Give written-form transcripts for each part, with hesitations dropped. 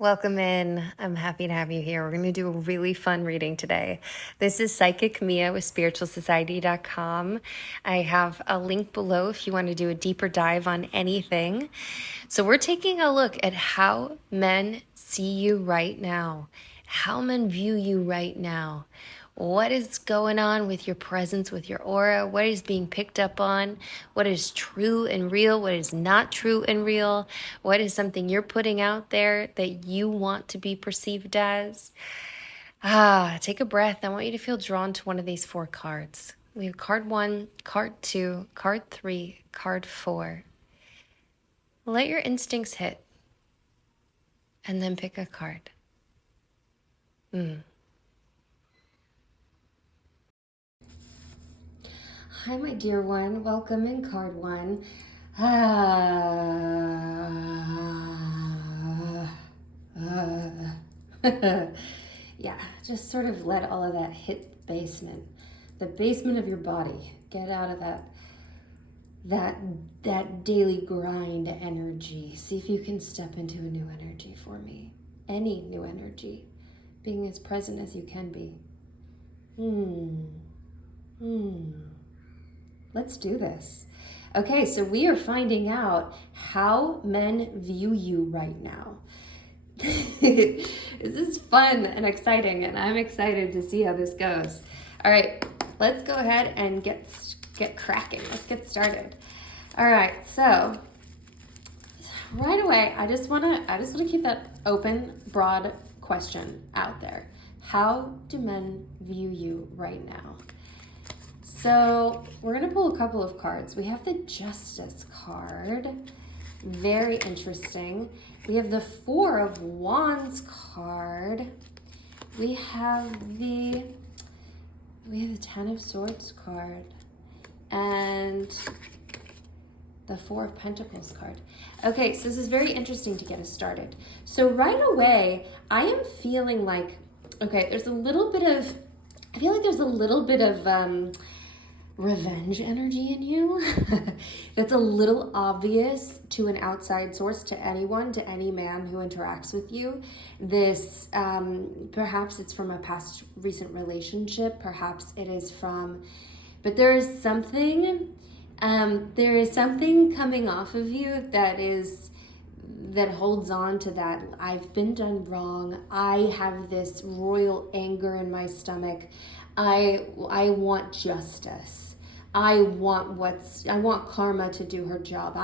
Welcome in. I'm happy to have you here. We're going to do a really fun reading today. This is Psychic Mia with spiritualsociety.com. I have a link below if you want to do a deeper dive on anything. So we're taking a look at how men see you right now, how men view you right now. What is going on with your presence, with your aura? What is being picked up on? What is true and real? What is not true and real? What is something you're putting out there that you want to be perceived as? Take a breath. I want you to feel drawn to one of these 4 cards. We have card 1, card 2, card 3, card 4. Let your instincts hit and then pick a card. Hi, my dear one. Welcome in card 1. Yeah, just sort of let all of that hit the basement of your body. Get out of that daily grind energy. See if you can step into a new energy for me. Any new energy. Being as present as you can be. Let's do this. Okay, so we are finding out how men view you right now. This is fun and exciting, and I'm excited to see how this goes. All right, let's go ahead and get cracking. Let's get started. All right, so right away, I just want to keep that open, broad question out there. How do men view you right now? So we're going to pull a couple of cards. We have the Justice card. Very interesting. We have the 4 of Wands card. We have the 10 of Swords card. And the 4 of Pentacles card. Okay, so this is very interesting to get us started. So right away, I am feeling like, okay, I feel like there's a little bit of revenge energy in you that's a little obvious to an outside source, to anyone, to any man who interacts with you. This perhaps it's from a past recent relationship, perhaps it is from, but there is something coming off of you that holds on to that. I've been done wrong. I have this royal anger in my stomach. I want justice. I want karma to do her job.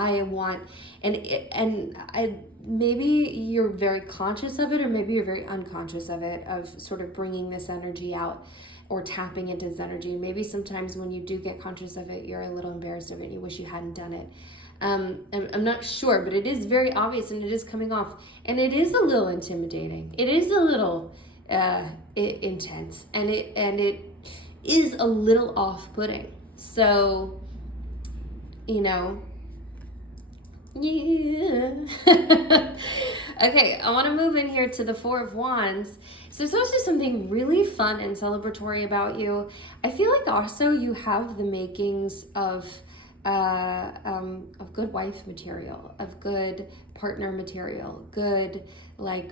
Maybe you're very conscious of it, or maybe you're very unconscious of it, of sort of bringing this energy out or tapping into this energy. And maybe sometimes when you do get conscious of it, you're a little embarrassed of it and you wish you hadn't done it. I'm not sure, but it is very obvious and it is coming off. And it is a little intimidating. It is a little intense, and it is a little off-putting. So, yeah. Okay, I want to move in here to the 4 of Wands. So there's also something really fun and celebratory about you. I feel like also you have the makings of good wife material, of good partner material, good like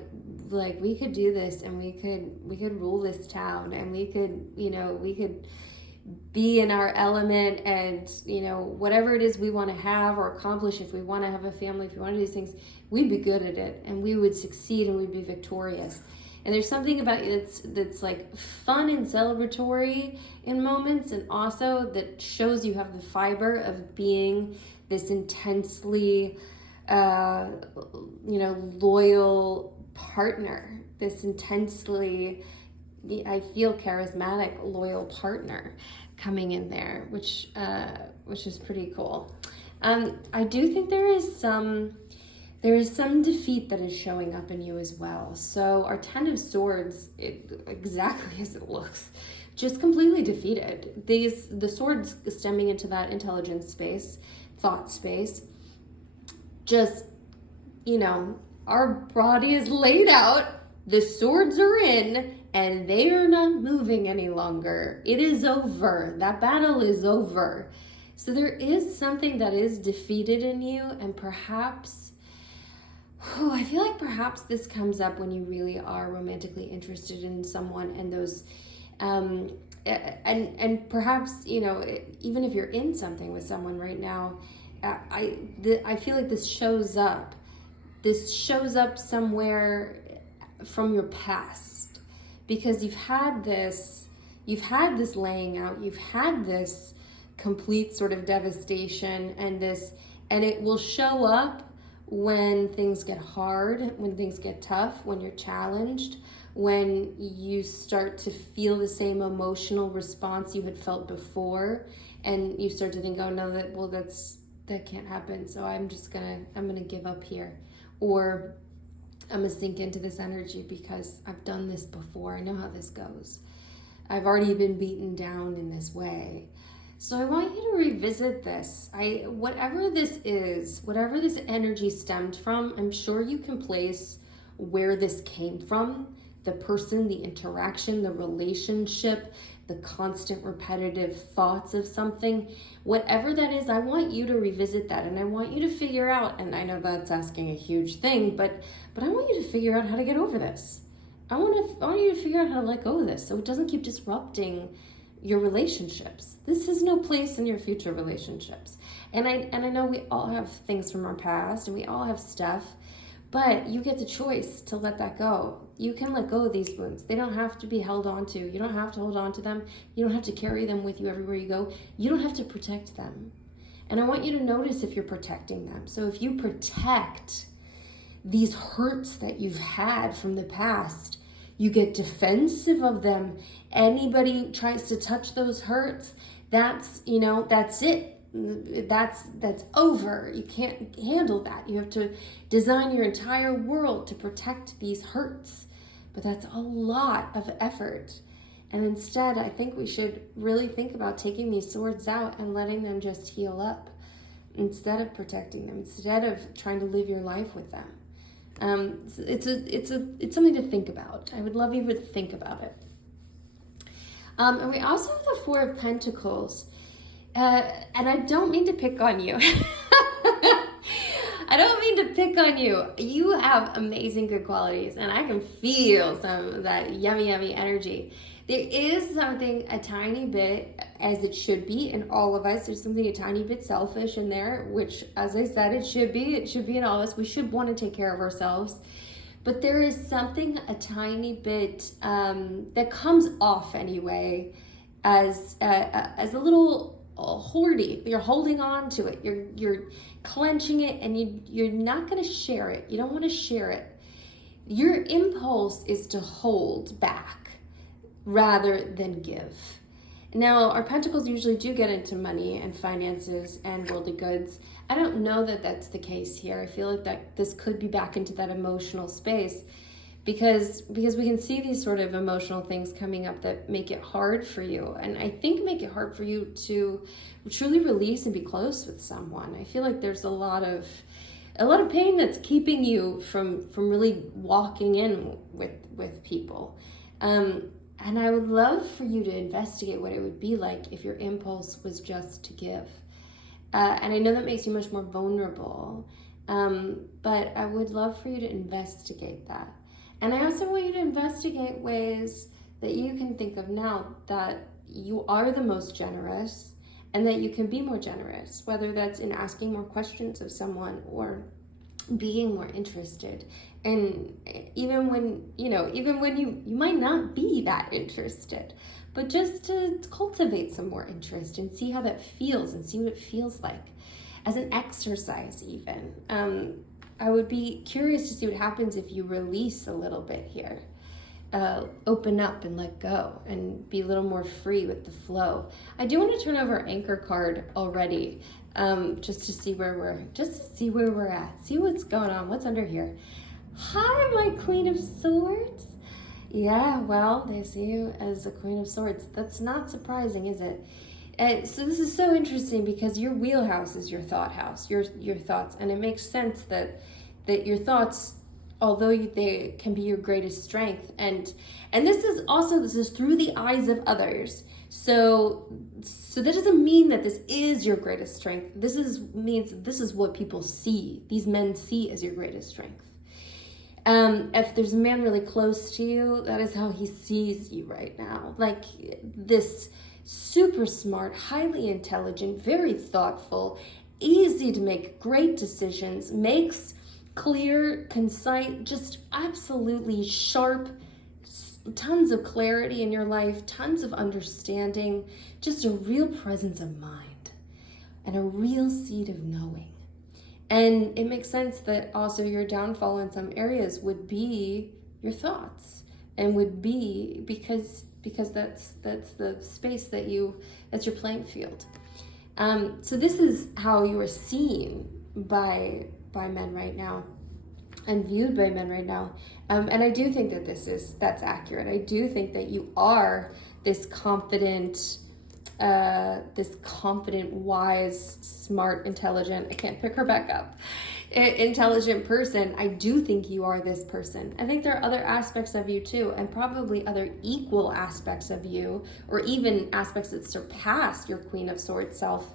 we could do this, and we could rule this town, and we could be in our element, and whatever it is we want to have or accomplish, if we want to have a family, if we want to do these things, we'd be good at it, and we would succeed, and we'd be victorious. And there's something about you that's like fun and celebratory in moments, and also that shows you have the fiber of being this intensely loyal partner, this intensely, I feel, charismatic, loyal partner coming in there, which is pretty cool. I do think there is some defeat that is showing up in you as well. So our 10 of Swords, exactly as it looks, just completely defeated. The swords stemming into that intelligence space, thought space, just, our body is laid out, the swords are in, and they are not moving any longer. It is over. That battle is over. So there is something that is defeated in you, and perhaps I feel like perhaps this comes up when you really are romantically interested in someone, and those, and perhaps, you know, even if you're in something with someone right now, I feel like this shows up. This shows up somewhere from your past, because you've had this laying out, you've had this complete sort of devastation, and it will show up when things get hard, when things get tough, when you're challenged, when you start to feel the same emotional response you had felt before, and you start to think, oh no, that can't happen, so I'm gonna give up here, or I'm gonna sink into this energy because I've done this before, I know how this goes, I've already been beaten down in this way. So I want you to revisit this. Whatever this is, whatever this energy stemmed from, I'm sure you can place where this came from, the person, the interaction, the relationship, the constant repetitive thoughts of something. Whatever that is, I want you to revisit that, and I want you to figure out, and I know that's asking a huge thing, but I want you to figure out how to get over this. I want you to figure out how to let go of this so it doesn't keep disrupting your relationships. This is no place in your future relationships. And I know we all have things from our past, and we all have stuff, but you get the choice to let that go. You can let go of these wounds. They don't have to be held on to. You don't have to hold on to them. You don't have to carry them with you everywhere you go. You don't have to protect them. And I want you to notice if you're protecting them. So if you protect these hurts that you've had from the past, you get defensive of them. Anybody tries to touch those hurts, that's it. That's over. You can't handle that. You have to design your entire world to protect these hurts. But that's a lot of effort. And instead, I think we should really think about taking these swords out and letting them just heal up, instead of protecting them, instead of trying to live your life with them. It's something to think about. I would love you to think about it. And we also have the Four of Pentacles. And I don't mean to pick on you. I don't mean to pick on you. You have amazing good qualities, and I can feel some of that yummy, yummy energy. There is something a tiny bit, as it should be in all of us, there's something a tiny bit selfish in there, which, as I said, it should be in all of us. We should want to take care of ourselves. But there is something a tiny bit that comes off anyway as a little hoardy. You're holding on to it. You're clenching it, and you're not going to share it. You don't want to share it. Your impulse is to hold back rather than give. Now, our pentacles usually do get into money and finances and worldly goods. I don't know that that's the case here. I feel like that this could be back into that emotional space, because we can see these sort of emotional things coming up that make it hard for you, and I think make it hard for you to truly release and be close with someone. I feel like there's a lot of pain that's keeping you from really walking in with people. And I would love for you to investigate what it would be like if your impulse was just to give. And I know that makes you much more vulnerable, but I would love for you to investigate that. And I also want you to investigate ways that you can think of now that you are the most generous, and that you can be more generous, whether that's in asking more questions of someone or being more interested. And even when you might not be that interested, but just to cultivate some more interest and see how that feels, and see what it feels like as an exercise even. I would be curious to see what happens if you release a little bit here. Open up and let go and be a little more free with the flow. I do want to turn over Anchor card already, just to see where we're at, see what's going on, what's under here. Hi, my Queen of Swords. Yeah, well, they see you as the Queen of Swords. That's not surprising, is it? So this is so interesting, because your wheelhouse is your thought house, your thoughts, and it makes sense that your thoughts, although they can be your greatest strength, and this is through the eyes of others. So that doesn't mean that this is your greatest strength. Means this is what people see. These men see as your greatest strength. If there's a man really close to you, that is how he sees you right now. Like this super smart, highly intelligent, very thoughtful, easy to make great decisions, makes clear, concise, just absolutely sharp, tons of clarity in your life, tons of understanding, just a real presence of mind and a real seed of knowing. And it makes sense that also your downfall in some areas would be your thoughts, and would be because that's the space that's your playing field. So this is how you are seen by men right now, and viewed by men right now. And I do think that that's accurate. I do think that you are this confident, wise, smart, intelligent, I can't pick her back up, intelligent person. I do think you are this person. I think there are other aspects of you too, and probably other equal aspects of you, or even aspects that surpass your Queen of Swords self,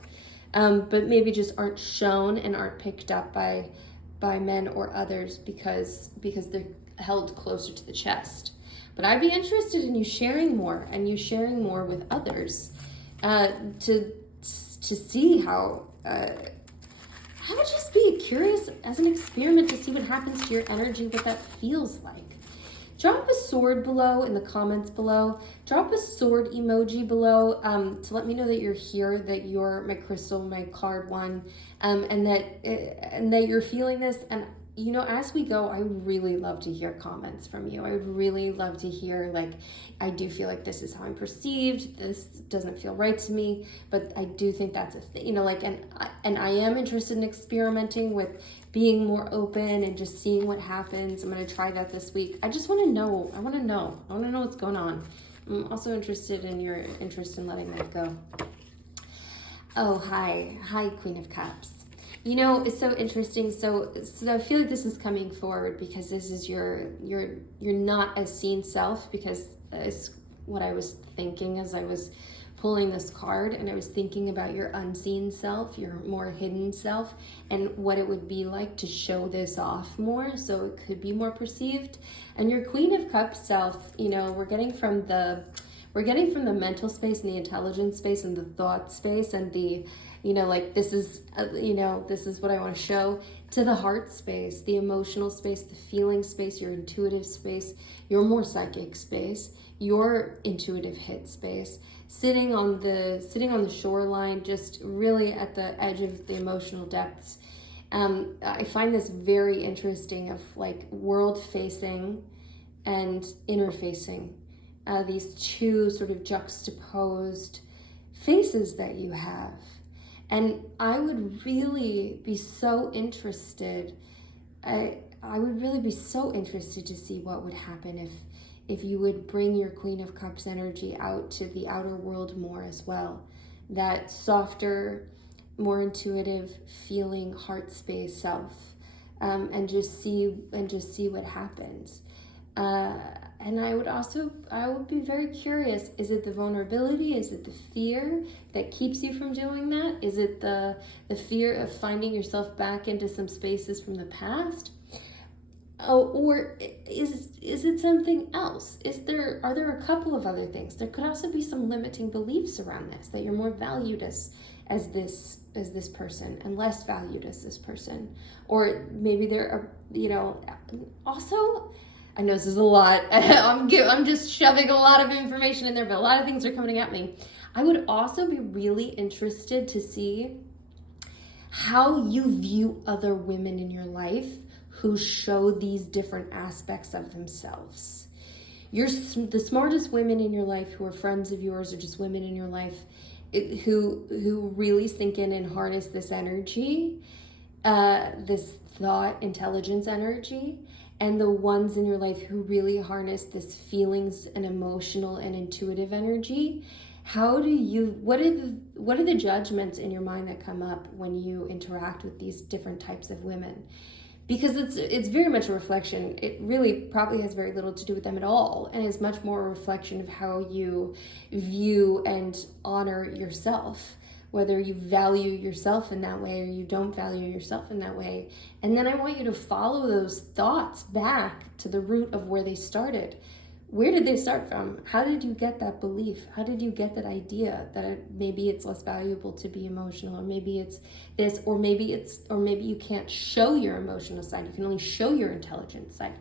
but maybe just aren't shown and aren't picked up by men or others because they're held closer to the chest. But I'd be interested in you sharing more, and you sharing more with others, to see how I would just be curious as an experiment to see what happens to your energy, what that feels like. Drop a sword below in the comments below. Drop a sword emoji below to let me know that you're here, that you're my crystal, my card one, and that you're feeling this. And you know, as we go, I really love to hear comments from you. I would really love to hear, like, I do feel like this is how I'm perceived. This doesn't feel right to me, but I do think that's a thing, you know, like, and I am interested in experimenting with being more open and just seeing what happens. I'm going to try that this week. I just want to know. I want to know what's going on. I'm also interested in your interest in letting that go. Oh, hi, Queen of Cups. You know, it's so interesting. So I feel like this is coming forward because this is your not as seen self, because it's what I was thinking as I was pulling this card, and I was thinking about your unseen self, your more hidden self, and what it would be like to show this off more so it could be more perceived. And your Queen of Cups self, you know, we're getting from the mental space and the intelligence space and the thought space and the, you know, like, this is what I want to show, to the heart space, the emotional space, the feeling space, your intuitive space, your more psychic space, your intuitive hit space, sitting on the shoreline, just really at the edge of the emotional depths. I find this very interesting, of like world facing and inner facing, these two sort of juxtaposed faces that you have. And I would really be so interested, I would really be so interested to see what would happen if you would bring your Queen of Cups energy out to the outer world more as well. That softer, more intuitive feeling heart space self, and just see what happens. And I would be very curious, is it the vulnerability? Is it the fear that keeps you from doing that? Is it the fear of finding yourself back into some spaces from the past? Oh, or is it something else? Are there a couple of other things? There could also be some limiting beliefs around this, that you're more valued as this person and less valued as this person. Or maybe there are, you know, also, I know this is a lot. I'm just shoving a lot of information in there, but a lot of things are coming at me. I would also be really interested to see how you view other women in your life who show these different aspects of themselves. The smartest women in your life who are friends of yours, or just women in your life who really sink in and harness this energy, this thought, intelligence energy, and the ones in your life who really harness this feelings and emotional and intuitive energy. What are the judgments in your mind that come up when you interact with these different types of women? Because it's very much a reflection. It really probably has very little to do with them at all, and is much more a reflection of how you view and honor yourself. whether you value yourself in that way or you don't value yourself in that way. And then I want you to follow those thoughts back to the root of where they started. Where did they start from? How did you get that belief? How did you get that idea that maybe it's less valuable to be emotional, or maybe it's this, or maybe you can't show your emotional side. You can only show your intelligent side.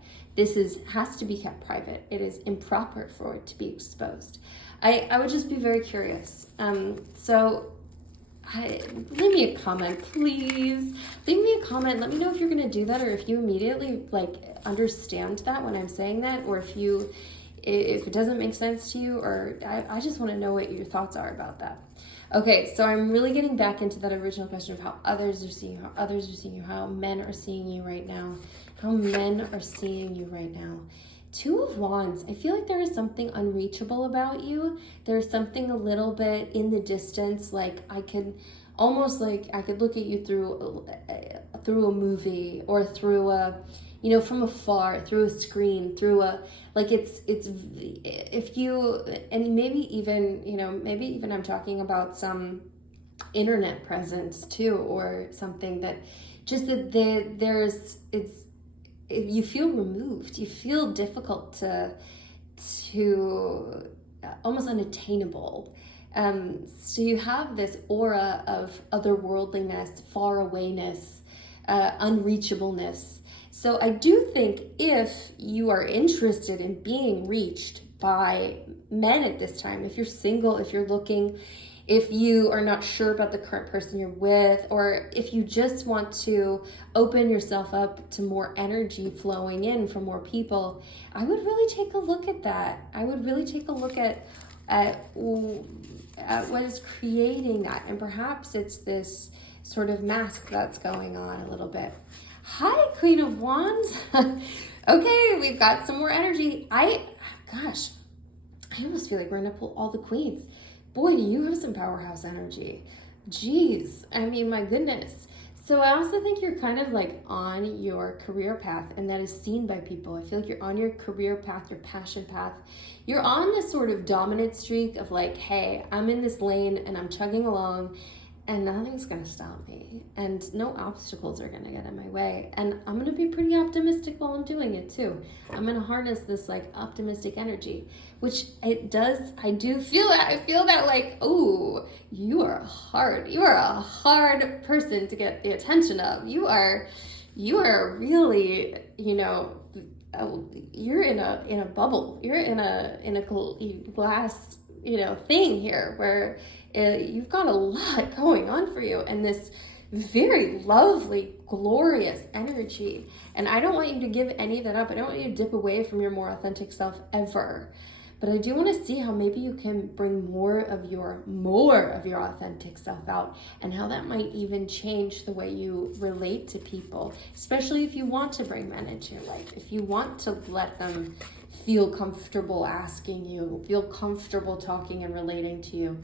Has to be kept private. It is improper for it to be exposed. I would just be very curious. Leave me a comment, please. Leave me a comment. Let me know if you're going to do that, or if you immediately understand that when I'm saying that, or if it doesn't make sense to you, or I just want to know what your thoughts are about that. Okay, so I'm really getting back into that original question of how others are seeing you, how men are seeing you right now, how men are seeing you right now. Two of Wands, I feel like there is something unreachable about you. There's something a little bit in the distance, I could look at you through a movie, or through from afar, through a screen, maybe even I'm talking about some internet presence too, or something that you feel removed, you feel difficult to almost unattainable. So you have this aura of otherworldliness, far awayness, unreachableness. So I do think if you are interested in being reached by men at this time, if you're single, if you're looking, if you are not sure about the current person you're with, or if you just want to open yourself up to more energy flowing in from more people, I would really take a look at that. I would really take a look at what is creating that. And perhaps it's this sort of mask that's going on a little bit. Hi, Queen of Wands. Okay, we've got some more energy. I almost feel like we're gonna pull all the queens. Boy, do you have some powerhouse energy. Jeez, I mean, my goodness. So I also think you're kind of on your career path, and that is seen by people. I feel like you're on your career path, your passion path. You're on this sort of dominant streak of hey, I'm in this lane and I'm chugging along, and nothing's gonna stop me, and no obstacles are gonna get in my way, and I'm gonna be pretty optimistic while I'm doing it too. I'm gonna harness this optimistic energy, which it does. I do feel that. I feel that oh, you are a hard person to get the attention of. You are really, you're in a bubble. You're in a glass, thing here where you've got a lot going on for you, and this very lovely, glorious energy. And I don't want you to give any of that up. I don't want you to dip away from your more authentic self ever. But I do want to see how maybe you can bring more of your authentic self out, and how that might even change the way you relate to people, especially if you want to bring men into your life, if you want to let them feel comfortable asking you, feel comfortable talking and relating to you,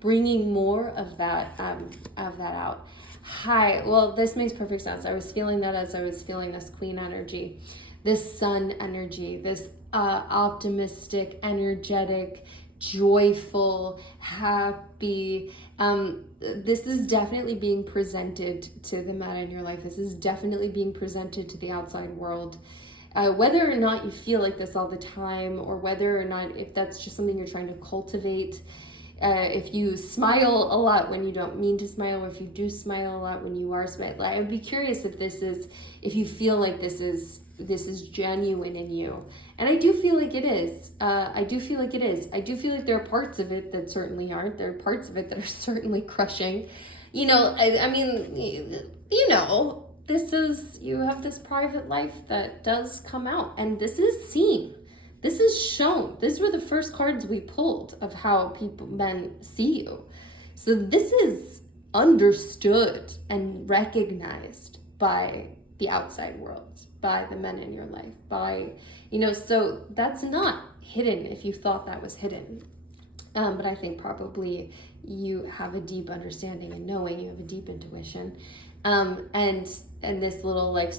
bringing more of that out. Hi, well, this makes perfect sense. I was feeling that as I was feeling this queen energy, this sun energy, this optimistic, energetic, joyful, happy. This is definitely being presented to the men in your life. This is definitely being presented to the outside world. Whether or not you feel like this all the time, or whether or not, if that's just something you're trying to cultivate, if you smile a lot when you don't mean to smile, or if you do smile a lot when you are smiling. I would be curious if you feel like this is genuine in you. And I do feel like it is. I do feel like there are parts of it that certainly aren't. There are parts of it that are certainly crushing. You have this private life that does come out, and this is seen. This is shown. These were the first cards we pulled of how men see you. So this is understood and recognized by the outside world, by the men in your life, so that's not hidden if you thought that was hidden. But I think probably you have a deep understanding and knowing, you have a deep intuition. And this little light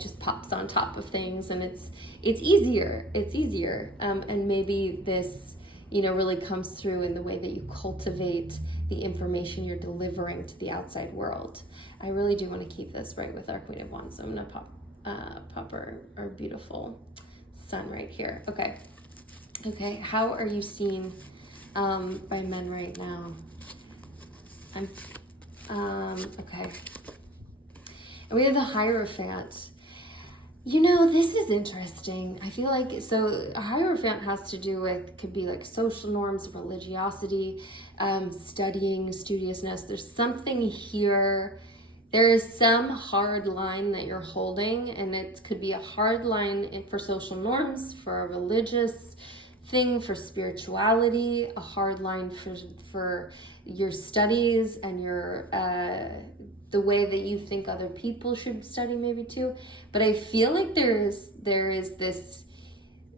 just pops on top of things, and it's easier. And maybe this really comes through in the way that you cultivate the information you're delivering to the outside world. I really do want to keep this right with our Queen of Wands. So I'm going to pop our beautiful sun right here. Okay, how are you seen by men right now? Okay. And we have the Hierophant. This is interesting. I feel like, so a Hierophant has to do with, could be like social norms, religiosity, studying, studiousness. There's something here. There is some hard line that you're holding, and it could be a hard line for social norms, for a religious thing, for spirituality, a hard line for your studies and your the way that you think other people should study maybe too. But I feel like there is this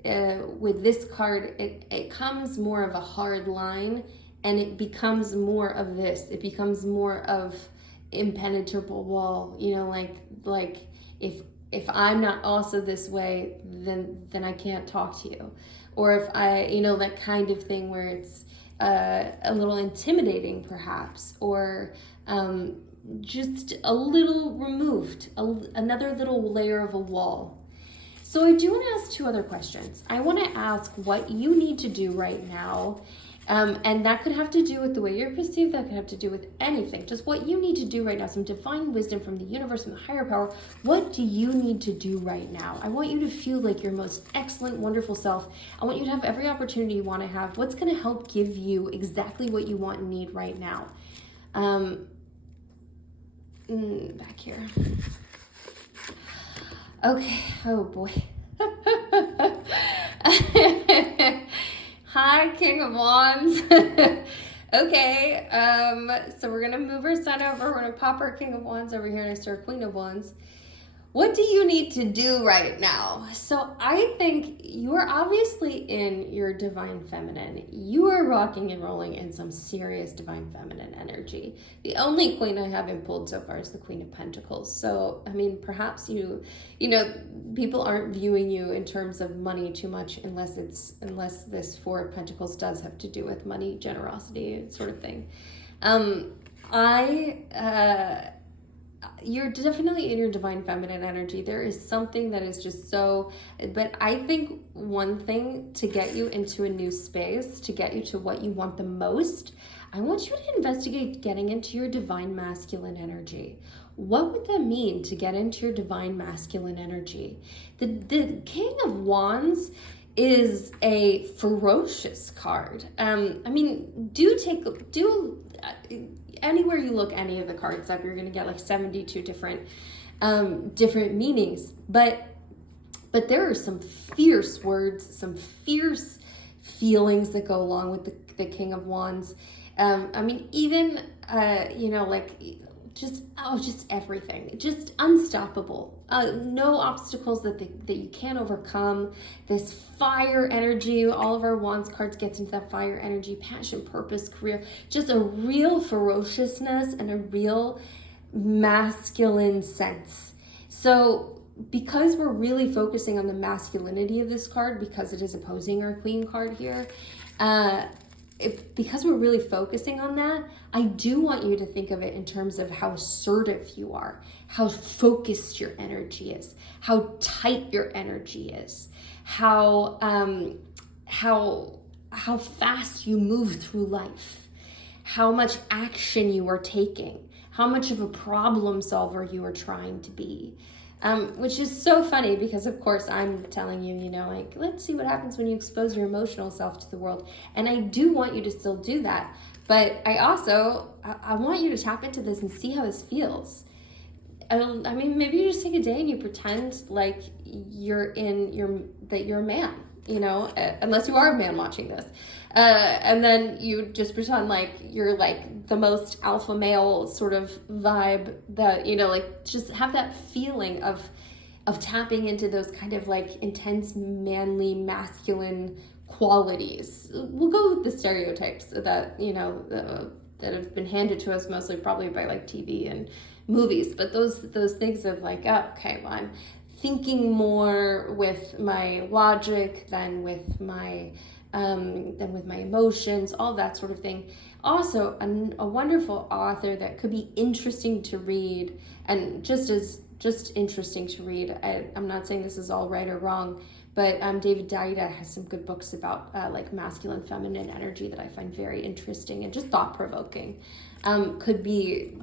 with this card, it comes more of a hard line, and it becomes more of this. It becomes more of impenetrable wall. Like if I'm not also this way, then I can't talk to you. Or if I, that kind of thing where it's a little intimidating perhaps, or just a little removed, another little layer of a wall. So I do want to ask two other questions. I want to ask what you need to do right now, and that could have to do with the way you're perceived, that could have to do with anything, just what you need to do right now, some divine wisdom from the universe, from the higher power. What do you need to do right now? I want you to feel like your most excellent, wonderful self. I want you to have every opportunity you want to have. What's going to help give you exactly what you want and need right now? Back here. Okay, oh boy. Hi, King of Wands. Okay, so we're gonna move our sun over. We're gonna pop our King of Wands over here next to our Queen of Wands. What do you need to do right now? So I think you are obviously in your divine feminine. You are rocking and rolling in some serious divine feminine energy. The only queen I haven't pulled so far is the Queen of Pentacles. So, perhaps people aren't viewing you in terms of money too much unless this Four of Pentacles does have to do with money, generosity, sort of thing. You're definitely in your divine feminine energy. There is something that is just so, but I think one thing to get you into a new space, to get you to what you want the most, I want you to investigate getting into your divine masculine energy. What would that mean to get into your divine masculine energy? The King of Wands is a ferocious card. Anywhere you look any of the cards up, you're going to get like 72 different meanings. But there are some fierce words, some fierce feelings that go along with the King of Wands. Just everything, just unstoppable. No obstacles that you can't overcome. This fire energy, all of our Wands cards gets into that fire energy, passion, purpose, career, just a real ferociousness and a real masculine sense. So because we're really focusing on the masculinity of this card, because it is opposing our Queen card here, because we're really focusing on that, I do want you to think of it in terms of how assertive you are, how focused your energy is, how tight your energy is, how fast you move through life, how much action you are taking, how much of a problem solver you are trying to be. Which is so funny because, of course, I'm telling you, let's see what happens when you expose your emotional self to the world. And I do want you to still do that. But I want you to tap into this and see how this feels. Maybe you just take a day and you pretend like you're a man, unless you are a man watching this. And then you just pretend like you're like the most alpha male sort of vibe that, just have that feeling of tapping into those kind of like intense, manly, masculine qualities. We'll go with the stereotypes that, that have been handed to us mostly probably by like TV and movies, but those things of like, oh, okay, well, I'm thinking more with my logic than with my then with my emotions, all that sort of thing. Also, a wonderful author that could be interesting to read, and just interesting to read. I'm not saying this is all right or wrong, but David Daida has some good books about like masculine, feminine energy that I find very interesting and just thought provoking. Could be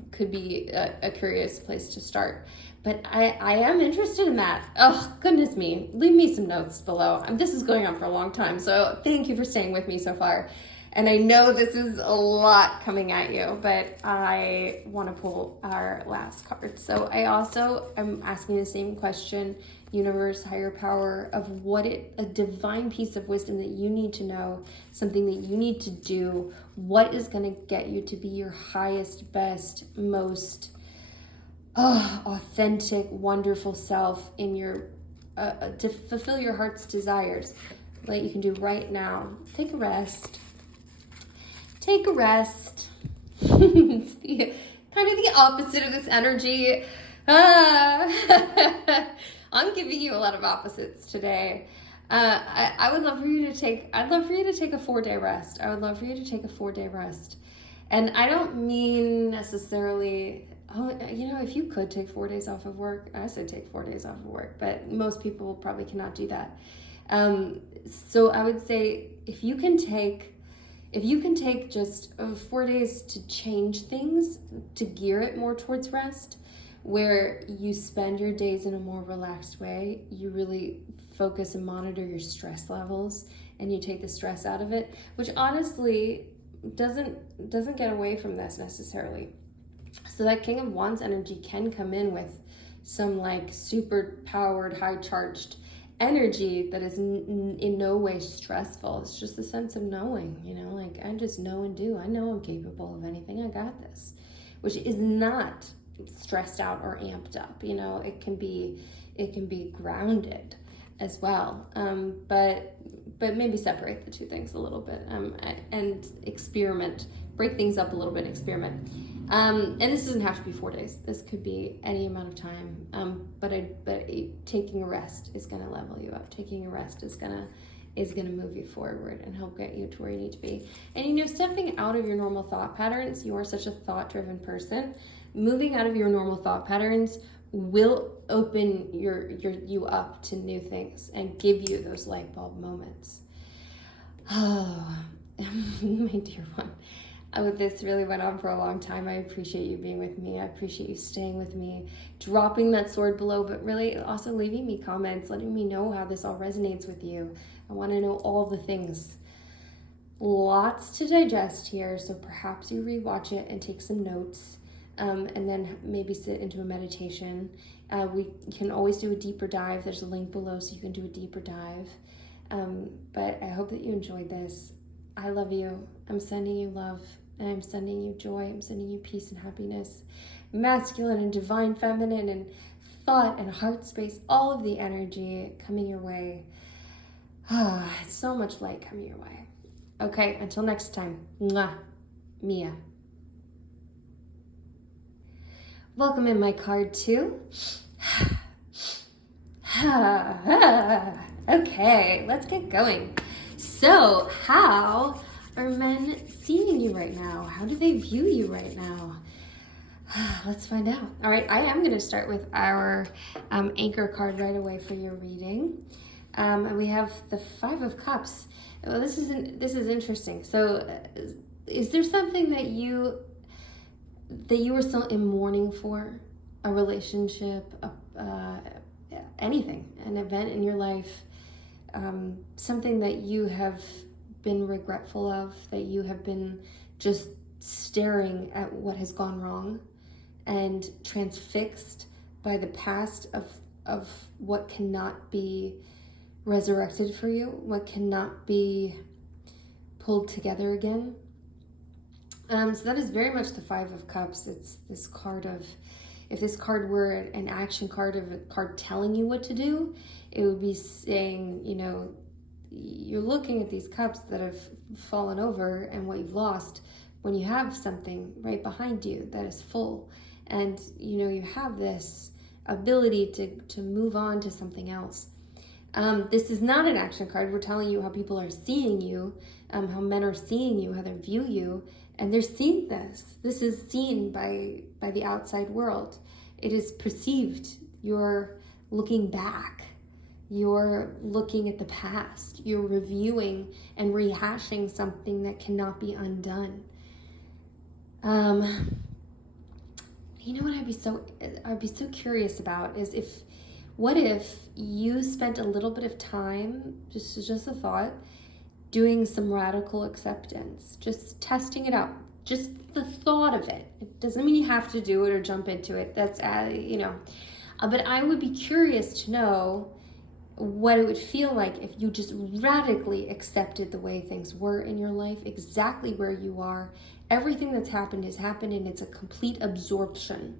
a curious place to start. But I am interested in that. Oh, goodness me. Leave me some notes below. This is going on for a long time, so thank you for staying with me so far. And I know this is a lot coming at you, but I want to pull our last card. So I also am asking the same question, universe, higher power, of a divine piece of wisdom that you need to know, something that you need to do, what is going to get you to be your highest, best, most authentic, wonderful self in your to fulfill your heart's desires. What you can do right now. Take a rest. Take a rest. It's kind of the opposite of this energy. I'm giving you a lot of opposites today. I would love for you to take. I'd love for you to take a 4-day rest. I would love for you to take a 4-day rest, and I don't mean necessarily. Oh, if you could take 4 days off of work, I said take 4 days off of work, but most people probably cannot do that. So I would say if you can take just 4 days to change things, to gear it more towards rest, where you spend your days in a more relaxed way, you really focus and monitor your stress levels, and you take the stress out of it, which honestly doesn't get away from this necessarily. So that King of Wands energy can come in with some like super powered, high charged energy that is in no way stressful. It's just the sense of knowing, like I just know and do. I know I'm capable of anything. I got this, which is not stressed out or amped up. It can be grounded as well. But maybe separate the two things a little bit and experiment. Break things up a little bit, experiment. And this doesn't have to be 4 days. This could be any amount of time. But taking a rest is going to level you up. Taking a rest is going to move you forward and help get you to where you need to be. And stepping out of your normal thought patterns, you are such a thought-driven person. Moving out of your normal thought patterns will open you up to new things and give you those light bulb moments. Oh, my dear one. This really went on for a long time. I appreciate you being with me. I appreciate you staying with me, dropping that sword below, but really also leaving me comments, letting me know how this all resonates with you. I want to know all the things. Lots to digest here, so perhaps you rewatch it and take some notes, and then maybe sit into a meditation. We can always do a deeper dive. There's a link below so you can do a deeper dive. But I hope that you enjoyed this. I love you. I'm sending you love, and I'm sending you joy. I'm sending you peace and happiness, masculine and divine feminine and thought and heart space, all of the energy coming your way. So much light coming your way. Okay, until next time. Mwah. Mia. Welcome in my card too. Okay, let's get going. So, how are men seeing you right now? How do they view you right now? Let's find out. All right, I am going to start with our anchor card right away for your reading. And we have the 5 of Cups. Well, this is interesting. So, is there something that you were still in mourning for? A relationship, anything, an event in your life, something that you have been regretful of, that you have been just staring at what has gone wrong and transfixed by the past of what cannot be resurrected for you, what cannot be pulled together again. So that is very much the 5 of Cups. It's this card of, if this card were an action card of a card telling you what to do, it would be saying, you're looking at these cups that have fallen over and what you've lost when you have something right behind you that is full. And, you have this ability to move on to something else. This is not an action card. We're telling you how people are seeing you, how men are seeing you, how they view you, and they're seeing this. This is seen by the outside world. It is perceived. You're looking back. You're looking at the past. You're reviewing and rehashing something that cannot be undone. You know what I'd be so curious about is what if you spent a little bit of time, just a thought, doing some radical acceptance, just testing it out, just the thought of it. It doesn't mean you have to do it or jump into it. That's, but I would be curious to know what it would feel like if you just radically accepted the way things were in your life, exactly where you are. Everything that's happened has happened, and it's a complete absorption.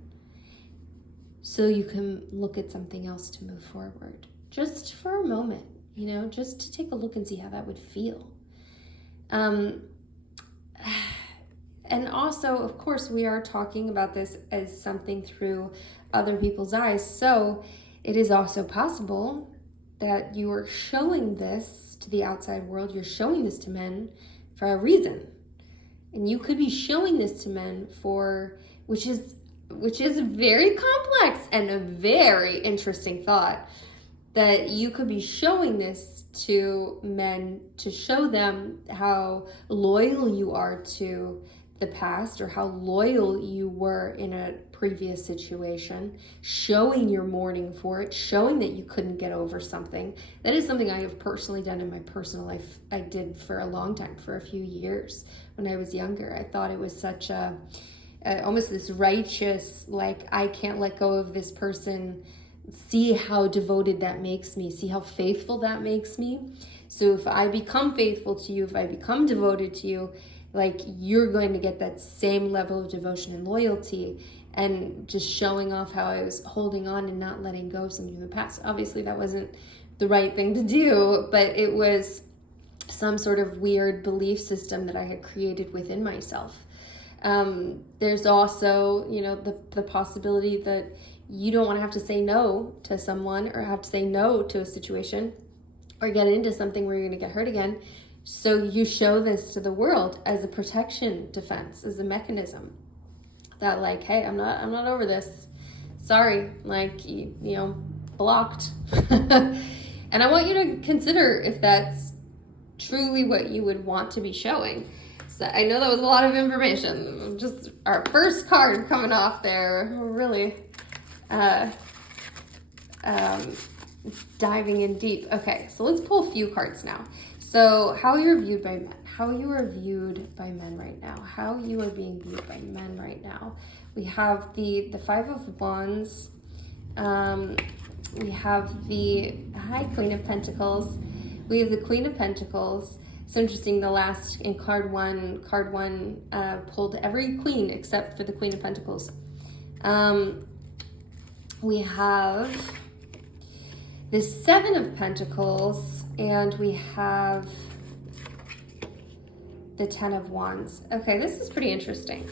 So you can look at something else to move forward. Just for a moment, just to take a look and see how that would feel. And also, of course, we are talking about this as something through other people's eyes. So it is also possible that you are showing this to the outside world. You're showing this to men for a reason. And you could be showing this to men which is very complex and a very interesting thought, that you could be showing this to men to show them how loyal you are to the past, or how loyal you were in a previous situation, showing your mourning for it, showing that you couldn't get over something. That is something I have personally done in my personal life. I did for a long time, for a few years when I was younger. I thought it was such almost this righteous, like, I can't let go of this person. See how devoted that makes me. See how faithful that makes me. So if I become faithful to you, if I become devoted to you, like, you're going to get that same level of devotion and loyalty, and just showing off how I was holding on and not letting go of something in the past. Obviously, that wasn't the right thing to do, but it was some sort of weird belief system that I had created within myself. There's also, the possibility that you don't want to have to say no to someone, or have to say no to a situation, or get into something where you're going to get hurt again. So you show this to the world as a protection defense, as a mechanism that, like, hey, I'm not over this. Sorry, like, blocked. And I want you to consider if that's truly what you would want to be showing. So I know that was a lot of information. Just our first card coming off there. We're really diving in deep. Okay, so let's pull a few cards now. So how you're viewed by men. How you are viewed by men right now. How you are being viewed by men right now. We have the Five of Wands. We have the Queen of Pentacles. We have the Queen of Pentacles. It's interesting, the last in card one pulled every queen except for the Queen of Pentacles. We have the Seven of Pentacles, and we have the Ten of Wands. Okay, this is pretty interesting.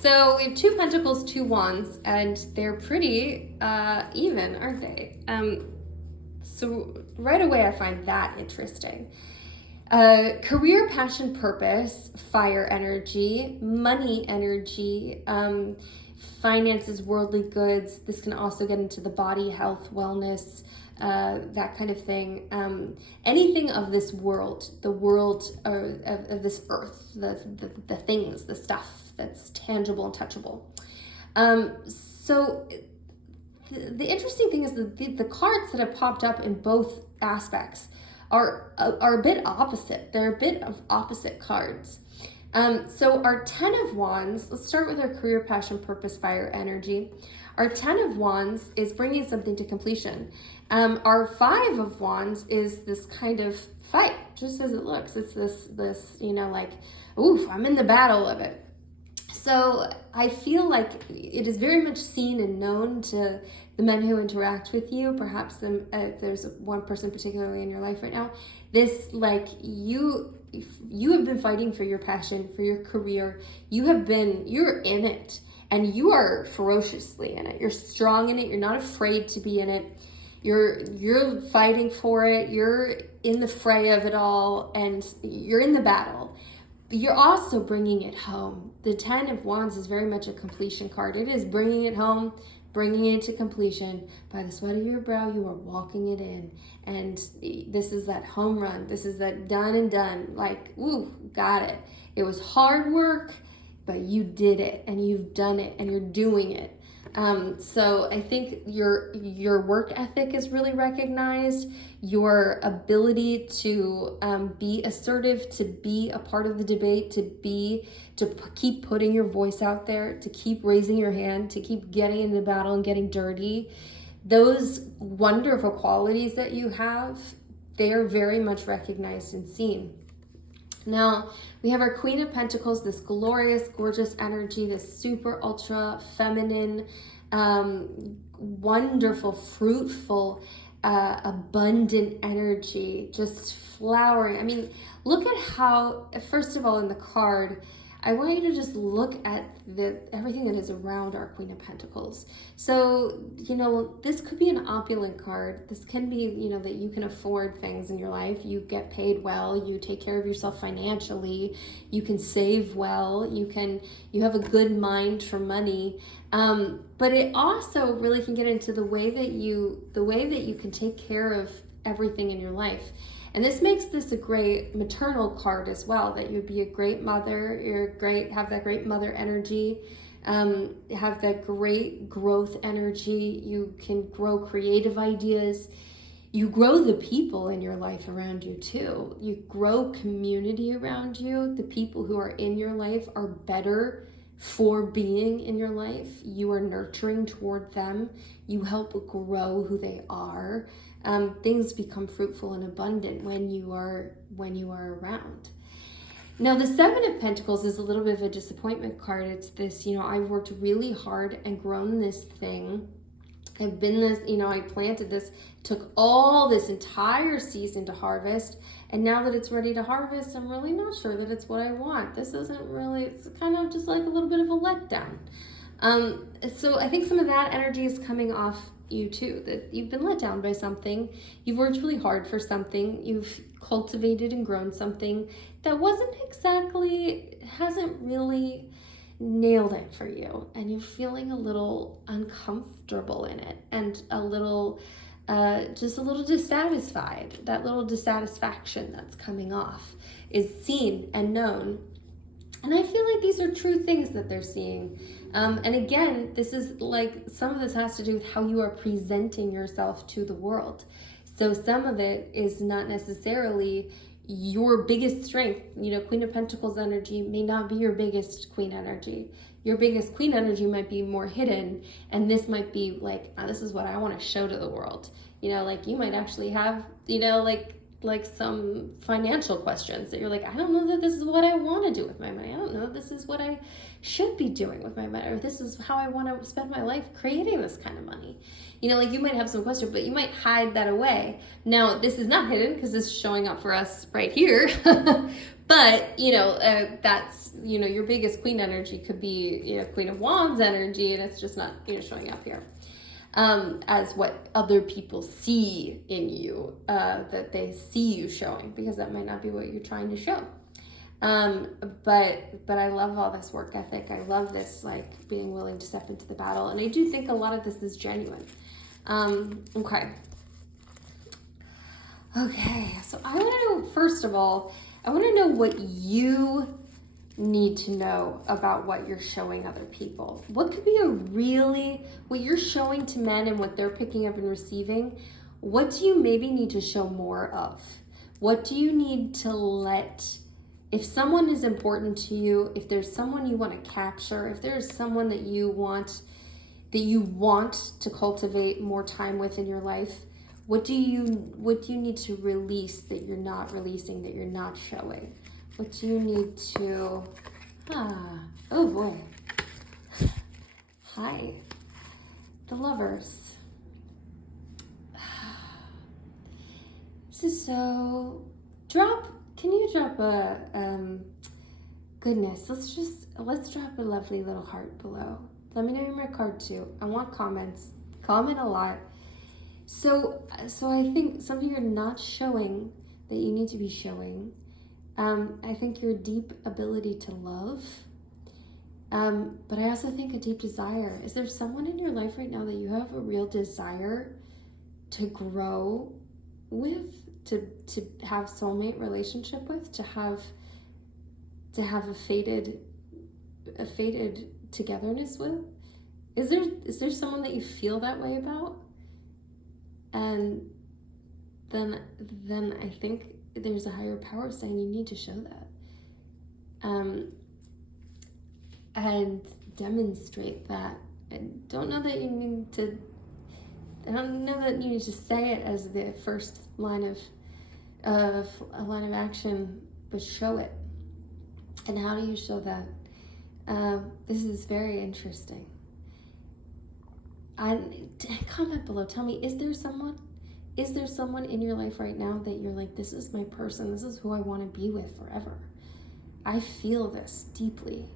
So we have two Pentacles, two Wands, and they're pretty even, aren't they? So right away I find that interesting. Career, passion, purpose, fire energy, money energy, finances, worldly goods. This can also get into the body, health, wellness, that kind of thing. Anything of this world, the world of this earth, the things, the stuff that's tangible and touchable. So the interesting thing is that the cards that have popped up in both aspects are a bit opposite. They're a bit of opposite cards. So our Ten of Wands, let's start with our career, passion, purpose, fire energy. Our Ten of Wands is bringing something to completion. Our Five of Wands is this kind of fight, just as it looks. It's this like, oof, I'm in the battle of it. So I feel like it is very much seen and known to the men who interact with you. Perhaps if there's one person particularly in your life right now, this, like, you have been fighting for your passion, for your career. You're in it, and you are ferociously in it. You're strong in it. You're not afraid to be in it. You're fighting for it. You're in the fray of it all, and you're in the battle. But you're also bringing it home. The 10 of Wands is very much a completion card. It is bringing it home, bringing it to completion. By the sweat of your brow, you are walking it in. And this is that home run. This is that done and done. Like, ooh, got it. It was hard work, but you did it, and you've done it, and you're doing it. So I think your work ethic is really recognized. Your ability to be assertive, to be a part of the debate, to keep putting your voice out there, to keep raising your hand, to keep getting in the battle and getting dirty. Those wonderful qualities that you have, they're very much recognized and seen. Now, we have our Queen of Pentacles, this glorious, gorgeous energy, this super ultra feminine, wonderful, fruitful, abundant energy, just flowering. I mean, look at how, first of all, in the card, I want you to just look at everything that is around our Queen of Pentacles. So, this could be an opulent card. This can be, that you can afford things in your life. You get paid well. You take care of yourself financially. You can save well. You have a good mind for money. But it also really can get into the way that you can take care of everything in your life. And this makes this a great maternal card as well, that you'd be a great mother, have that great mother energy, have that great growth energy. You can grow creative ideas. You grow the people in your life around you too. You grow community around you. The people who are in your life are better for being in your life. You are nurturing toward them. You help grow who they are. Things become fruitful and abundant when you are around. Now, the Seven of Pentacles is a little bit of a disappointment card. It's this, I've worked really hard and grown this thing. I've been this, I planted this, took all this entire season to harvest, and now that it's ready to harvest, I'm really not sure that it's what I want. This isn't really, it's kind of just like a little bit of a letdown. So I think some of that energy is coming off you too, that you've been let down by something. You've worked really hard for something. You've cultivated and grown something that hasn't really nailed it for you, and you're feeling a little uncomfortable in it, and just a little dissatisfied. That little dissatisfaction that's coming off is seen and known. And I feel like these are true things that they're seeing. And again, this is like, some of this has to do with how you are presenting yourself to the world. So some of it is not necessarily your biggest strength. Queen of Pentacles energy may not be your biggest queen energy. Your biggest queen energy might be more hidden, and this might be like, this is what I want to show to the world. Like you might actually have, like some financial questions that you're like, I don't know that this is what I want to do with my money. I don't know if this is what I should be doing with my money, or this is how I want to spend my life creating this kind of money. Like you might have some question, but you might hide that away. Now, this is not hidden because this is showing up for us right here. But, that's, your biggest queen energy could be, Queen of Wands energy, and it's just not, showing up here. As what other people see in you, that they see you showing, because that might not be what you're trying to show. But I love all this work ethic. I love this, like, being willing to step into the battle. And I do think a lot of this is genuine. Okay. So I want to know, first of all, I want to know what you need to know about what you're showing other people. What could be what you're showing to men and what they're picking up and receiving? What do you maybe need to show more of? What do you need to if someone is important to you, if there's someone you want to capture, if there's someone that you want to cultivate more time with in your life, what do you need to release that you're not releasing, that you're not showing? What do you need to, oh boy. Hi, the Lovers. This is so, can you drop a, goodness, let's drop a lovely little heart below. Let me know your card too. I want comments. Comment a lot. So I think something you're not showing that you need to be showing. I think your deep ability to love. But I also think a deep desire. Is there someone in your life right now that you have a real desire to grow with, to have soulmate relationship with, to have a faded togetherness with? Is there someone that you feel that way about? And then I think there's a higher power saying you need to show that. And demonstrate that. I don't know that you need to say it as the first line of a line of action, but show it. And how do you show that? This is very interesting. Comment below. Tell me, is there someone in your life right now that you're like, this is my person, this is who I want to be with forever? I feel this deeply.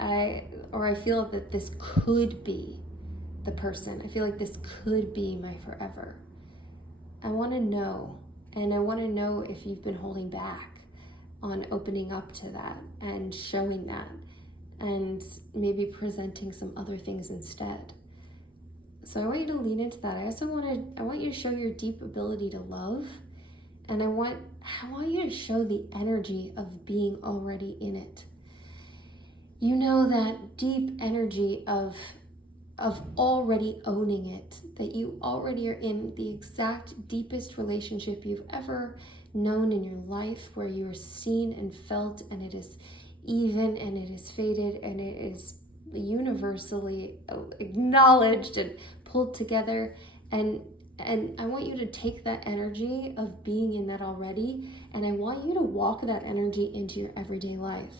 I feel that this could be the person. I feel like this could be my forever. I want to know, and I want to know if you've been holding back on opening up to that and showing that, and maybe presenting some other things instead. So I want you to lean into that. I want you to show your deep ability to love, and I want you to show the energy of being already in it. You know, that deep energy of already owning it, that you already are in the exact deepest relationship you've ever known in your life, where you are seen and felt, and it is even, and it is faded, and it is universally acknowledged and pulled together. And I want you to take that energy of being in that already, and I want you to walk that energy into your everyday life.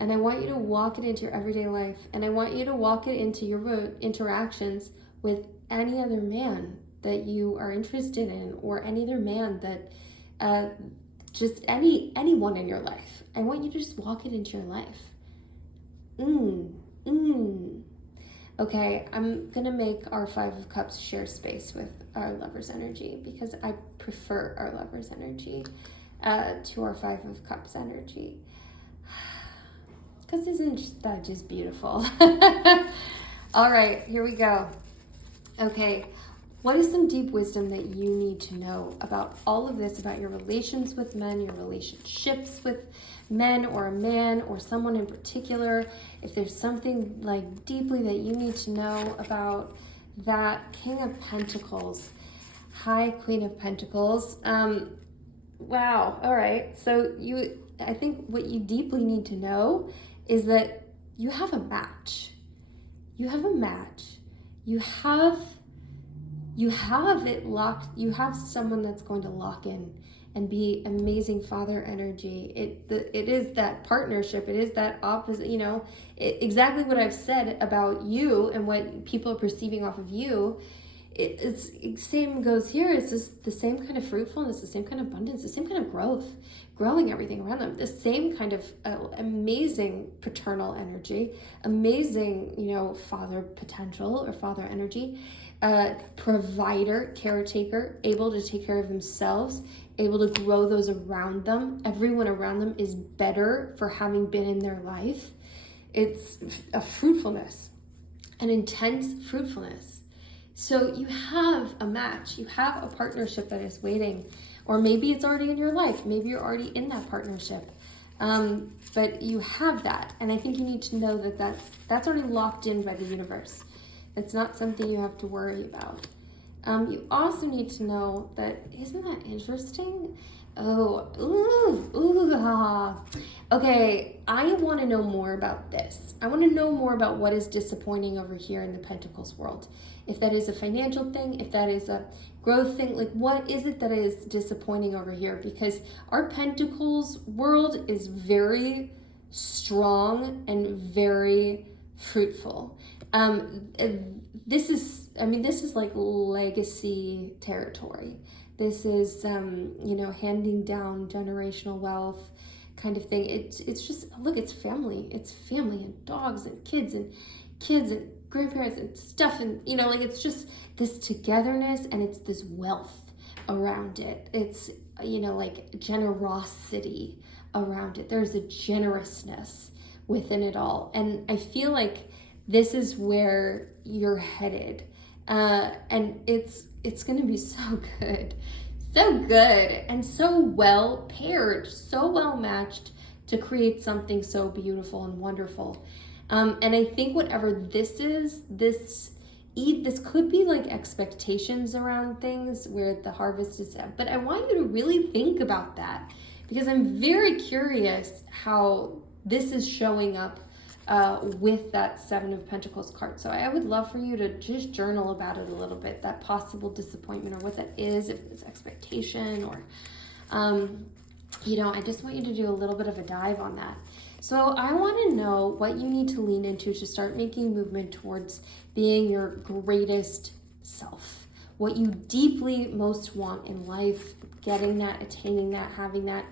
And I want you to walk it into your everyday life. And I want you to walk it into your interactions with any other man that you are interested in, or any other man that, just anyone in your life. I want you to just walk it into your life. Okay, I'm going to make our Five of Cups share space with our Lover's energy, because I prefer our Lover's energy to our Five of Cups energy. Because isn't that just beautiful? All right, here we go. Okay, what is some deep wisdom that you need to know about all of this, about your relations with men, your relationships with men, or a man, or someone in particular? If there's something like deeply that you need to know about that, King of Pentacles. Hi, Queen of Pentacles. Wow, all right. So I think what you deeply need to know is that you have a match. You have a match. You have it locked. You have someone that's going to lock in and be amazing father energy. It is that partnership. It is that opposite, exactly what I've said about you and what people are perceiving off of you. It's same goes here. It's just the same kind of fruitfulness, the same kind of abundance, the same kind of growing everything around them. The same kind of amazing paternal energy, amazing, father potential or father energy, provider, caretaker, able to take care of themselves, able to grow those around them. Everyone around them is better for having been in their life. It's a fruitfulness, an intense fruitfulness. So you have a match, you have a partnership that is waiting, or maybe it's already in your life. Maybe you're already in that partnership, but you have that. And I think you need to know that that's already locked in by the universe. It's not something you have to worry about. You also need to know that, isn't that interesting? Okay, I want to know more about this. I want to know more about what is disappointing over here in the Pentacles world. If that is a financial thing, if that is a growth thing, like what is it that is disappointing over here? Because our Pentacles world is very strong and very fruitful. This is like legacy territory. This is, handing down generational wealth kind of thing. It's just, look, it's family and dogs and kids and grandparents and stuff, and like it's just this togetherness, and it's this wealth around it. It's like generosity around it. There's a generousness within it all, and I feel like this is where you're headed, and it's gonna be so good, and so well paired, so well matched to create something so beautiful and wonderful. And I think whatever this is, this could be like expectations around things where the harvest is at. But I want you to really think about that, because I'm very curious how this is showing up with that Seven of Pentacles card. So I would love for you to just journal about it a little bit, that possible disappointment, or what that is, if it's expectation, or I just want you to do a little bit of a dive on that. So I want to know what you need to lean into to start making movement towards being your greatest self, what you deeply most want in life, getting that, attaining that, having that.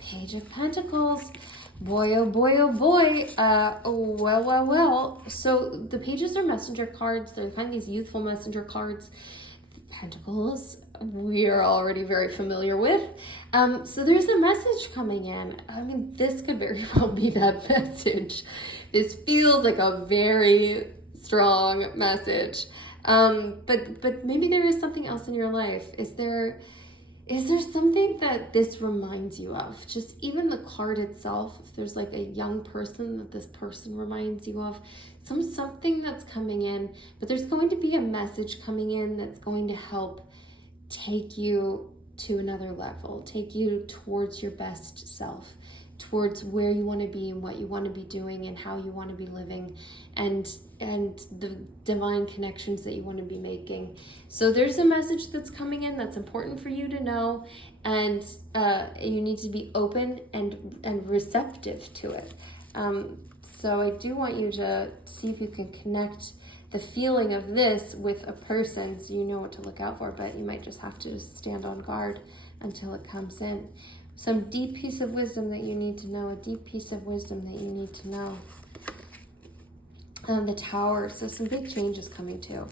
Page of Pentacles. Boy, oh boy, oh boy. Well. So the pages are messenger cards. They're kind of these youthful messenger cards. Pentacles, we are already very familiar with. So there's a message coming in. I mean, this could very well be that message. This feels like a very strong message. But maybe there is something else in your life. Is there something that this reminds you of? Just even the card itself, if there's like a young person that this person reminds you of, something that's coming in, but there's going to be a message coming in that's going to help take you to another level, take you towards your best self, towards where you want to be and what you want to be doing and how you want to be living, and the divine connections that you want to be making. So there's a message that's coming in that's important for you to know, and you need to be open and receptive to it. So I do want you to see if you can connect the feeling of this with a person, so you know what to look out for, but you might just have to stand on guard until it comes in. Some deep piece of wisdom that you need to know, a deep piece of wisdom that you need to know. The Tower, so some big changes coming too.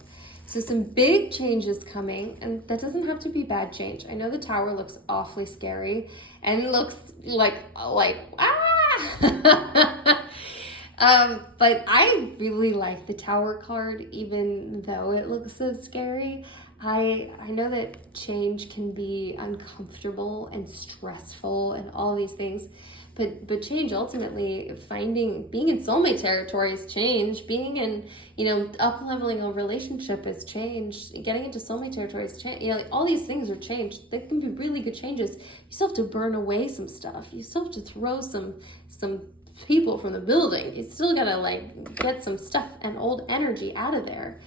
So some big changes coming, and that doesn't have to be bad change. I know the Tower looks awfully scary and looks like but I really like the Tower card, even though it looks so scary. I know that change can be uncomfortable and stressful and all these things, but change, ultimately, being in soulmate territory is change. Being in, up-leveling a relationship is change. Getting into soulmate territory is change. All these things are change. They can be really good changes. You still have to burn away some stuff. You still have to throw some people from the building. You still gotta get some stuff and old energy out of there.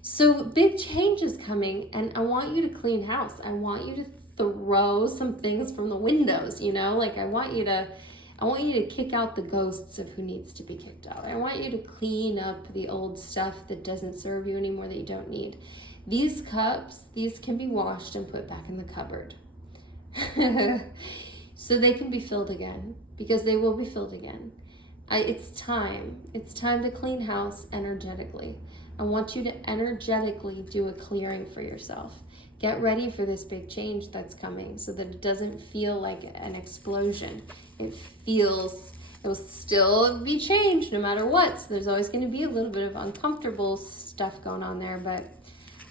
So big change is coming, and I want you to clean house. I want you to throw some things from the windows, I want you to kick out the ghosts of who needs to be kicked out. I want you to clean up the old stuff that doesn't serve you anymore, that you don't need. These cups, these can be washed and put back in the cupboard. So they can be filled again, because they will be filled again. It's time to clean house energetically. I want you to energetically do a clearing for yourself. Get ready for this big change that's coming, so that it doesn't feel like an explosion. It will still be change no matter what. So there's always going to be a little bit of uncomfortable stuff going on there. But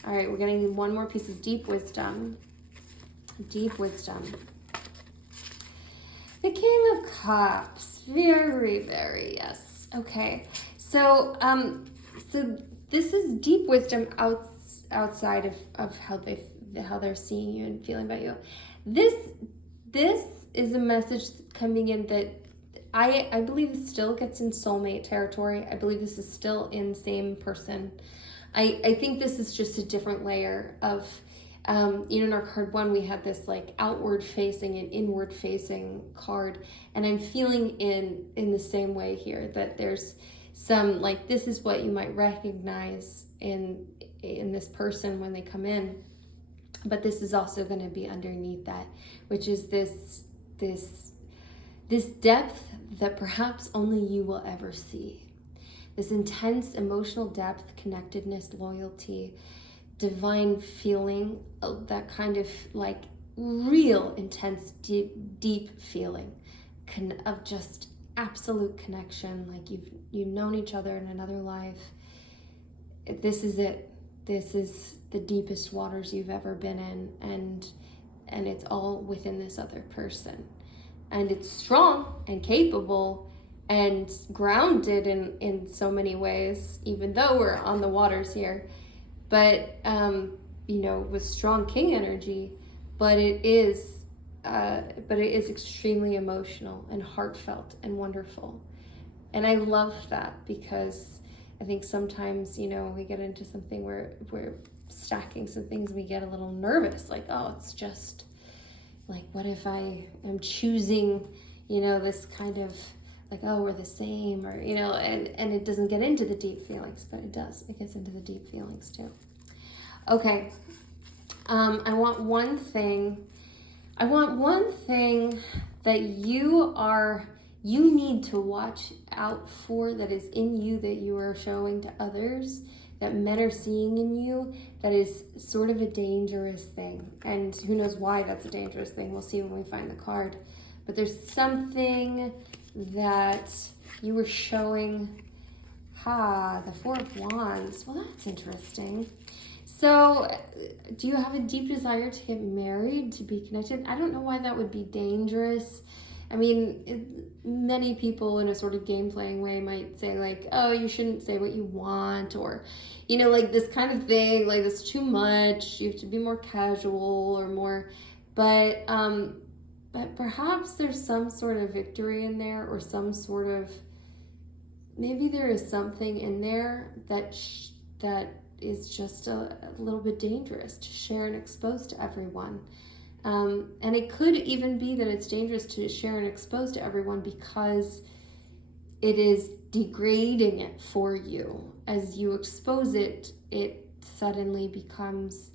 all right, we're going to need one more piece of deep wisdom. Deep wisdom. The King of Cups. Very, very, yes. Okay. So this is deep wisdom outside of how they're seeing you and feeling about you. This is a message coming in that I believe it still gets in soulmate territory. I believe this is still in same person. I think this is just a different layer of, in our card one, we had this outward facing and inward facing card. And I'm feeling in the same way here, that there's some, this is what you might recognize in this person when they come in. But this is also going to be underneath that, which is this depth that perhaps only you will ever see. this intense emotional depth, connectedness, loyalty, divine feeling, that kind of like real intense, deep feeling of just absolute connection, like you've known each other in another life. This is it. This is the deepest waters you've ever been in, and it's all within this other person. And it's strong and capable and grounded in so many ways, even though we're on the waters here. But, with strong king energy, but it is extremely emotional and heartfelt and wonderful. And I love that, because I think sometimes, we get into something where we're stacking some things, we get a little nervous, like, oh, it's just like, what if I am choosing, this kind of like, oh, we're the same, or, and it doesn't get into the deep feelings, but it does. It gets into the deep feelings too. Okay. I want one thing that you need to watch out for, that is in you, that you are showing to others, that men are seeing in you, that is sort of a dangerous thing. And who knows why that's a dangerous thing. We'll see when we find the card. But there's something that you were showing. The Four of Wands. Well, that's interesting. So, do you have a deep desire to get married, to be connected? I don't know why that would be dangerous. I mean, many people in a sort of game-playing way might say, like, oh, you shouldn't say what you want, or, like this kind of thing, like, that's too much, you have to be more casual or more, but perhaps there's some sort of victory in there, or some sort of, maybe there is something in there that is just a little bit dangerous to share and expose to everyone. And it could even be that it's dangerous to share and expose to everyone because it is degrading it for you. As you expose it, it suddenly becomes,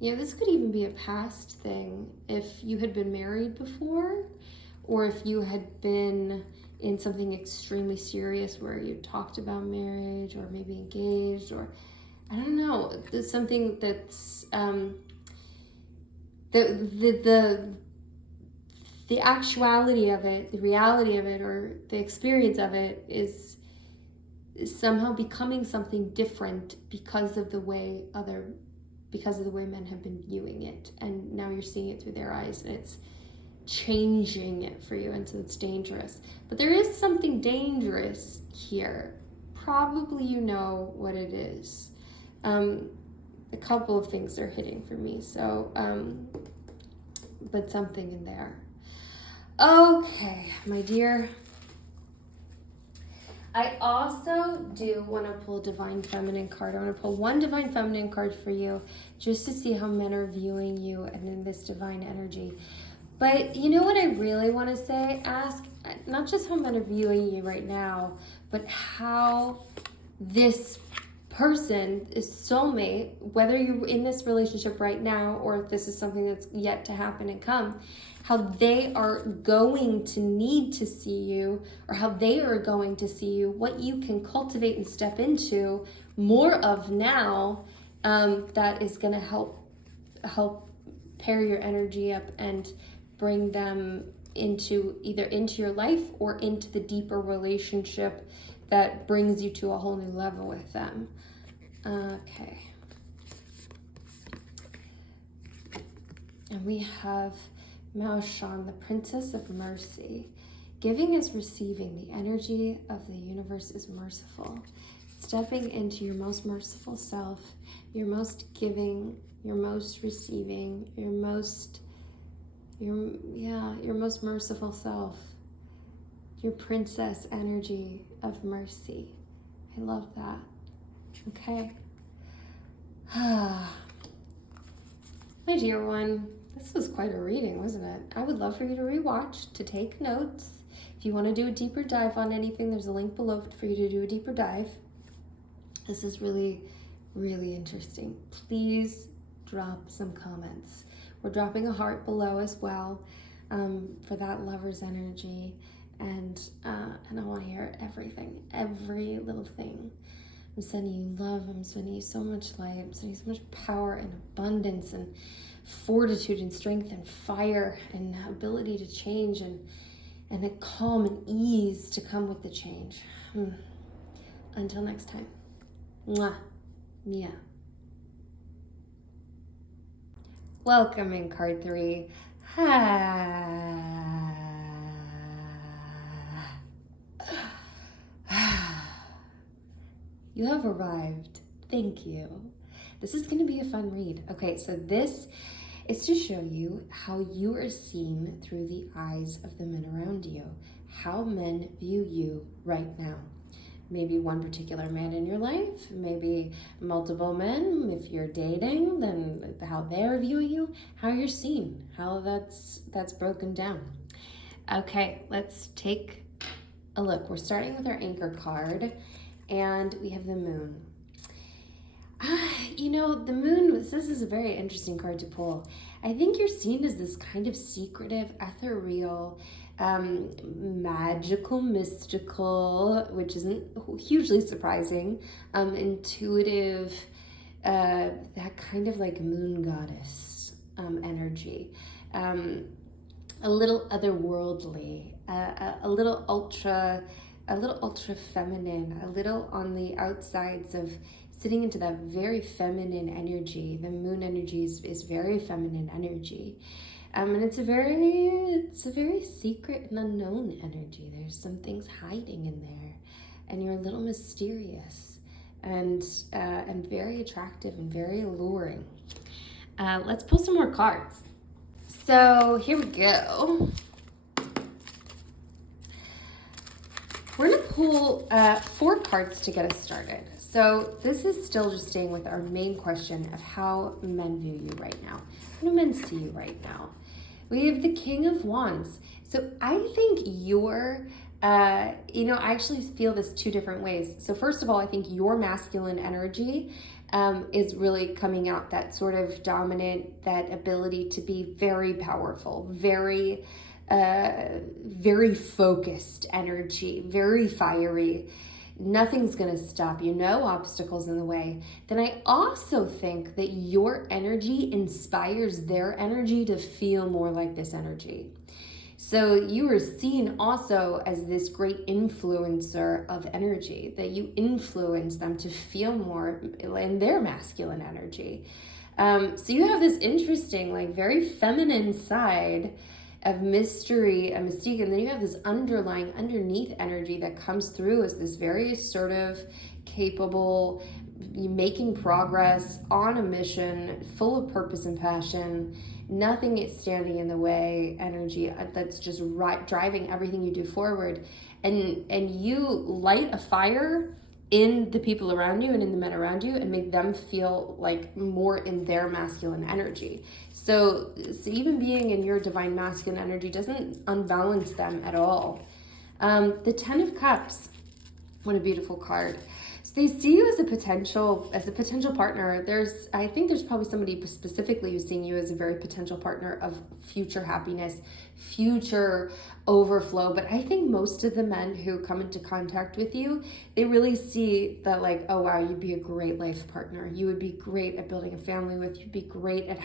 this could even be a past thing. If you had been married before, or if you had been in something extremely serious where you talked about marriage, or maybe engaged, or I don't know, there's something that's the actuality of it, the reality of it, or the experience of it is somehow becoming something different because of the way men have been viewing it, and now you're seeing it through their eyes, and it's changing it for you, and so it's dangerous. But there is something dangerous here. Probably you know what it is. A couple of things are hitting for me, so but something in there. Okay, my dear, I also do want to pull a Divine Feminine card. I want to pull one Divine Feminine card for you, just to see how men are viewing you and in this divine energy. But you know what I really want to say? Ask not just how men are viewing you right now, but how this person, is soulmate, whether you're in this relationship right now or if this is something that's yet to happen and come, how they are going to need to see you, or how they are going to see you, what you can cultivate and step into more of now, that is going to help pair your energy up and bring them into your life or into the deeper relationship that brings you to a whole new level with them. Okay. And we have Maoshan, the Princess of Mercy. Giving is receiving. The energy of the universe is merciful. Stepping into your most merciful self, your most giving, your most receiving, your most merciful self. Your princess energy of mercy. I love that. Okay. My dear one, this was quite a reading, wasn't it? I would love for you to rewatch, to take notes. If you want to do a deeper dive on anything, there's a link below for you to do a deeper dive. This is really, really interesting. Please drop some comments. We're dropping a heart below as well, for that lover's energy. and I want to hear everything, every little thing. I'm sending you love. I'm sending you so much light. I'm sending you so much power and abundance and fortitude and strength and fire and ability to change and a calm and ease to come with the change. Until next time. Mwah. Mia. Welcome in card 3. You have arrived. Thank you. This is going to be a fun read. Okay, so this is to show you how you are seen through the eyes of the men around you, how men view you right now. Maybe one particular man in your life, maybe multiple men. If you're dating, then how they're viewing you, how you're seen, how that's broken down. Okay, let's take a look. We're starting with our anchor card, and we have the moon. The moon, this is a very interesting card to pull. I think you're seen as this kind of secretive, ethereal, magical, mystical, which isn't hugely surprising, intuitive, that kind of like moon goddess energy, a little otherworldly, a little ultra feminine, a little on the outsides of sitting into that very feminine energy. The moon energy is very feminine energy. And it's a very secret and unknown energy. There's some things hiding in there, and you're a little mysterious and very attractive and very alluring. Let's pull some more cards. So here we go. We're gonna pull 4 cards to get us started. So this is still just staying with our main question of how men view you right now. How do men see you right now? We have the King of Wands. So I think you're, I actually feel this 2 different ways. So first of all, I think your masculine energy is really coming out, that sort of dominant, that ability to be very powerful, very focused energy, very fiery. Nothing's going to stop you, no obstacles in the way. Then I also think that your energy inspires their energy to feel more like this energy. So you are seen also as this great influencer of energy, that you influence them to feel more in their masculine energy. So you have this interesting, like very feminine side of mystery and mystique, and then you have this underneath energy that comes through as this very assertive, capable, making progress, on a mission, full of purpose and passion, nothing is standing in the way energy that's just driving everything you do forward. And you light a fire in the people around you and in the men around you and make them feel like more in their masculine energy. So even being in your divine masculine energy doesn't unbalance them at all. The 10 of Cups, what a beautiful card. So they see you as a potential partner. I think there's probably somebody specifically who's seeing you as a very potential partner of future happiness, future overflow. But I think most of the men who come into contact with you, they really see that, like, oh wow, you'd be a great life partner. You would be great at building a family with. You'd be great at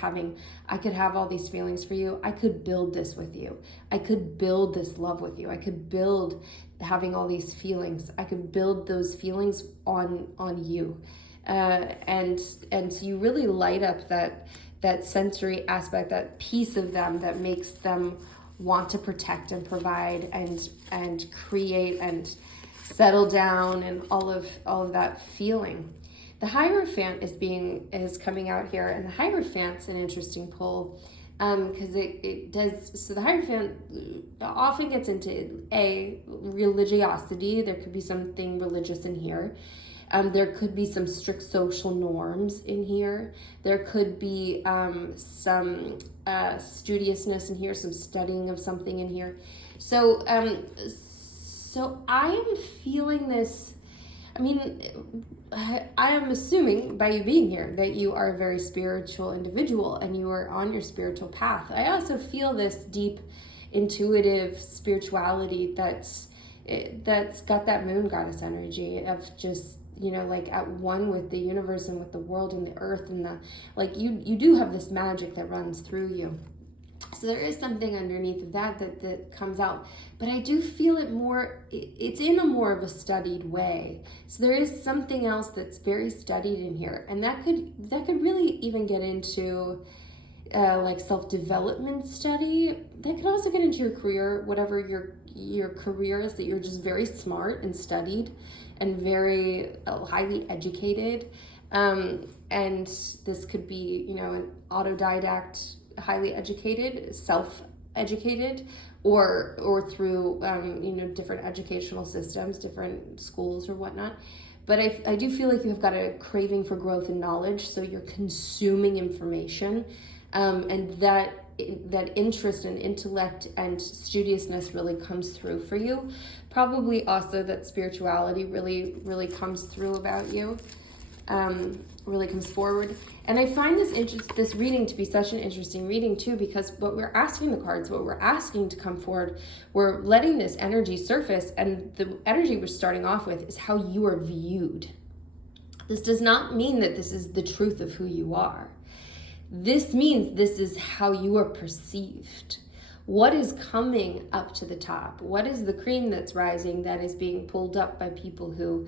I could have all these feelings for you. I could build this with you. I could build this love with you. I could build having all these feelings. I could build those feelings on you. And so you really light up that sensory aspect, that piece of them that makes them want to protect and provide and create and settle down and all of that feeling. The Hierophant is coming out here, and the Hierophant's an interesting pull because it does. So the Hierophant often gets into religiosity. There could be something religious in here. There could be some strict social norms in here. There could be some studiousness in here, some studying of something in here. So I am feeling this. I mean, I am assuming by you being here that you are a very spiritual individual and you are on your spiritual path. I also feel this deep intuitive spirituality that's got that moon goddess energy of just, like at one with the universe and with the world and the earth, and the like, you do have this magic that runs through you. So there is something underneath of that comes out, but I do feel it more, it's in a more of a studied way. So there is something else that's very studied in here, and that could really even get into like self-development study. That could also get into your career, whatever your career is, that you're just very smart and studied and very highly educated. And this could be, an autodidact, highly educated, self-educated, or through, different educational systems, different schools or whatnot. But I do feel like you've got a craving for growth and knowledge, so you're consuming information. And that interest and intellect and studiousness really comes through for you. Probably also that spirituality really comes through about you, really comes forward. And I find this reading to be such an interesting reading too, because what we're asking the cards, what we're asking to come forward, we're letting this energy surface, and the energy we're starting off with is how you are viewed. This does not mean that this is the truth of who you are. This means this is how you are perceived. What is coming up to the top? What is the cream that's rising that is being pulled up by people who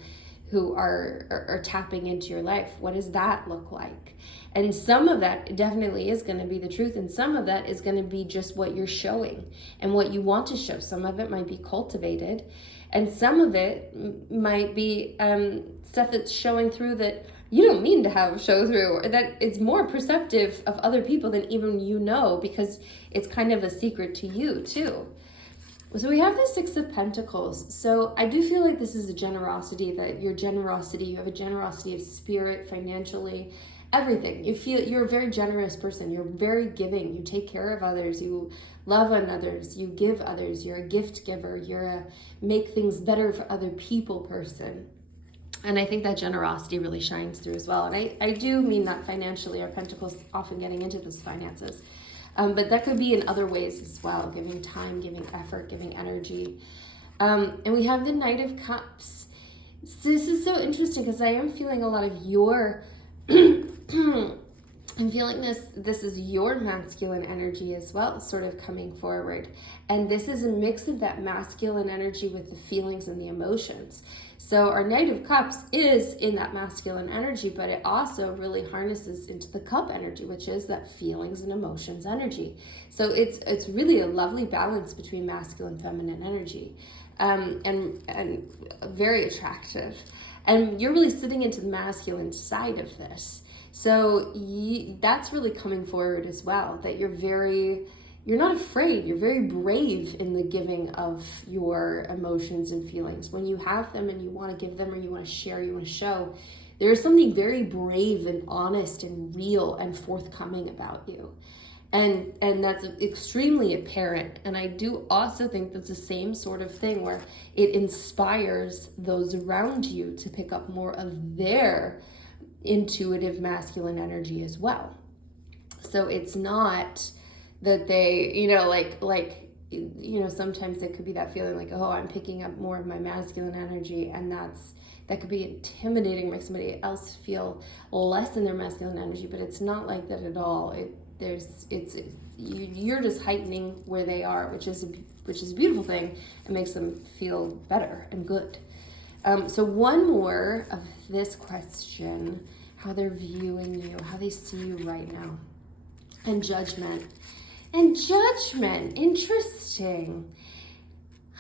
are tapping into your life? What does that look like? And some of that definitely is going to be the truth, and some of that is going to be just what you're showing and what you want to show. Some of it might be cultivated, and some of it might be stuff that's showing through that you don't mean to have show through, or that it's more perceptive of other people than even because it's kind of a secret to you too. So we have the Six of Pentacles. So I do feel like this is a generosity, you have a generosity of spirit, financially, everything. You feel you're a very generous person. You're very giving. You take care of others. You love on others. You give others. You're a gift giver. You're a make things better for other people person. And I think that generosity really shines through as well. And I do mean that financially. Our Pentacles often getting into those finances. But that could be in other ways as well, giving time, giving effort, giving energy. And we have the Knight of Cups. So this is so interesting because I am feeling a lot of your, I'm feeling this is your masculine energy as well, sort of coming forward. And this is a mix of that masculine energy with the feelings and the emotions. So our Knight of Cups is in that masculine energy, but it also really harnesses into the cup energy, which is that feelings and emotions energy. So it's really a lovely balance between masculine and feminine energy, and very attractive. And you're really sitting into the masculine side of this. So that's really coming forward as well, that you're not afraid, you're very brave in the giving of your emotions and feelings. When you have them and you want to give them, or you want to share, you want to show, there is something very brave and honest and real and forthcoming about you. And that's extremely apparent. And I do also think that's the same sort of thing where it inspires those around you to pick up more of their intuitive masculine energy as well. So it's not that they, sometimes it could be that feeling like, oh, I'm picking up more of my masculine energy, and that could be intimidating, make somebody else feel less in their masculine energy, but it's not like that at all. You're just heightening where they are, which is a beautiful thing. It makes them feel better and good. So one more of this question, how they're viewing you, how they see you right now. And judgment. Interesting.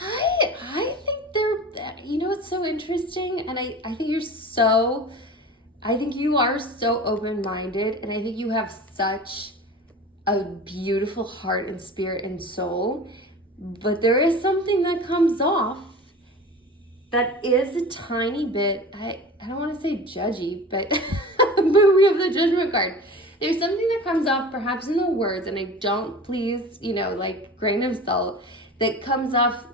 I think it's so interesting, and I think you are so open-minded, and I think you have such a beautiful heart and spirit and soul, but there is something that comes off that is a tiny bit, I don't want to say judgy, but we have the Judgment card. There's something that comes off perhaps in the words, and I don't, please, grain of salt, that comes off,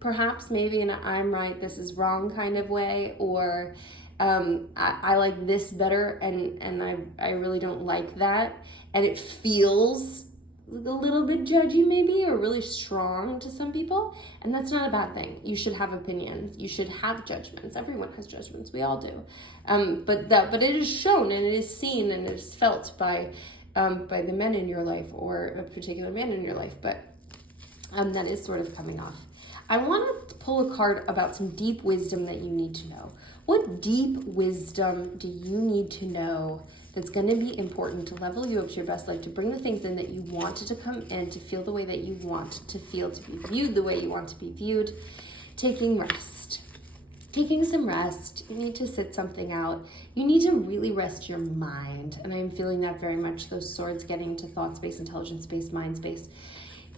perhaps maybe in a I'm right, this is wrong kind of way, or I like this better, and I really don't like that, and it feels a little bit judgy maybe, or really strong to some people, and that's not a bad thing. You should have opinions, you should have judgments. Everyone has judgments, we all do. But it is shown and it is seen and it is felt by the men in your life, or a particular man in your life, but that is sort of coming off. I want to pull a card about some deep wisdom that you need to know. What deep wisdom do you need to know that's going to be important to level you up to your best life, to bring the things in that you wanted to come in, to feel the way that you want to feel, to be viewed the way you want to be viewed? Taking rest. Taking some rest. You need to sit something out. You need to really rest your mind. And I'm feeling that very much, those swords getting to thought space, intelligence space, mind space.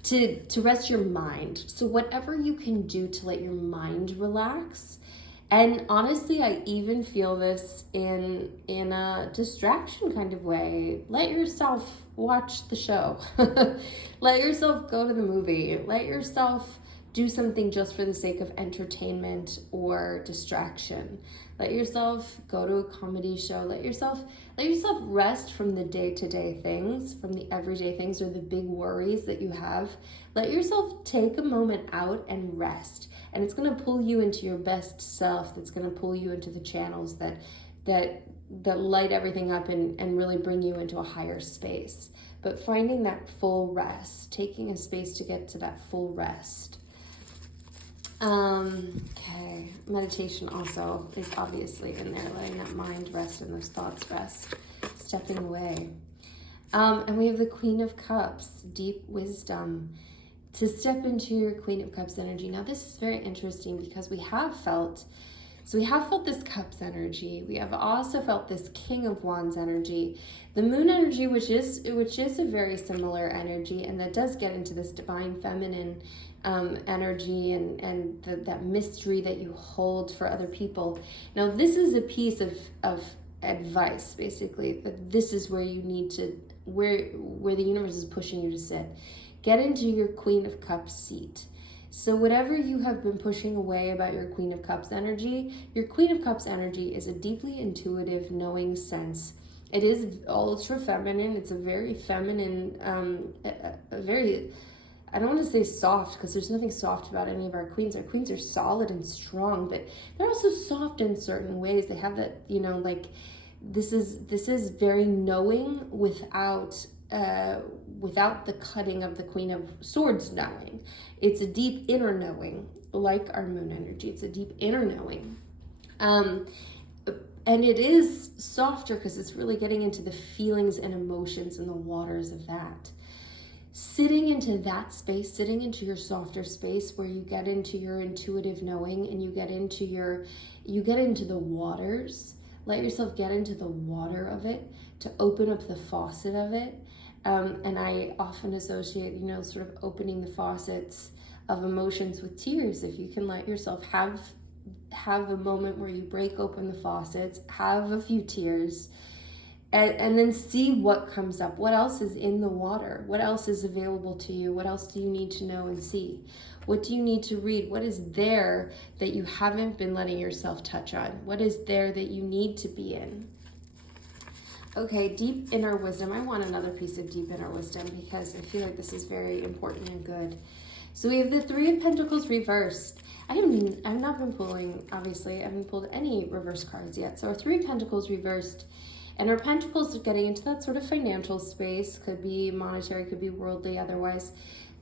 To rest your mind. So whatever you can do to let your mind relax. And honestly, I even feel this in a distraction kind of way. Let yourself watch the show. Let yourself go to the movie. Let yourself do something just for the sake of entertainment or distraction. Let yourself go to a comedy show. Let yourself rest from the day-to-day things, from the everyday things or the big worries that you have. Let yourself take a moment out and rest. And it's going to pull you into your best self. That's going to pull you into the channels that light everything up and really bring you into a higher space. But finding that full rest, taking a space to get to that full rest. Okay, meditation also is obviously in there, letting that mind rest and those thoughts rest, stepping away. And we have the Queen of Cups, deep wisdom, to step into your Queen of Cups energy. Now this is very interesting because we have felt this Cups energy. We have also felt this King of Wands energy, the Moon energy, which is a very similar energy, and that does get into this divine feminine energy and that mystery that you hold for other people. Now this is a piece of advice, basically, that this is where you need to, where the universe is pushing you to sit. Get into your Queen of Cups seat. So whatever you have been pushing away about your Queen of Cups energy, your Queen of Cups energy is a deeply intuitive, knowing sense. It is ultra feminine. It's a very feminine, a very, I don't want to say soft, because there's nothing soft about any of our queens. Our queens are solid and strong, but they're also soft in certain ways. They have that, like, this is very knowing without the cutting of the Queen of Swords knowing. It's a deep inner knowing, like our Moon energy. It's a deep inner knowing. And it is softer because it's really getting into the feelings and emotions and the waters of that. Sitting into that space, sitting into your softer space where you get into your intuitive knowing and you get into the waters. Let yourself get into the water of it, to open up the faucet of it. And I often associate, sort of opening the faucets of emotions with tears. If you can let yourself have a moment where you break open the faucets, have a few tears, and then see what comes up. What else is in the water? What else is available to you? What else do you need to know and see? What do you need to read? What is there that you haven't been letting yourself touch on? What is there that you need to be in? Okay, deep inner wisdom. I want another piece of deep inner wisdom because I feel like this is very important and good. So we have the Three of Pentacles reversed. I've not been pulling, obviously, I haven't pulled any reverse cards yet. So our Three of Pentacles reversed, and our Pentacles are getting into that sort of financial space. Could be monetary, could be worldly, otherwise.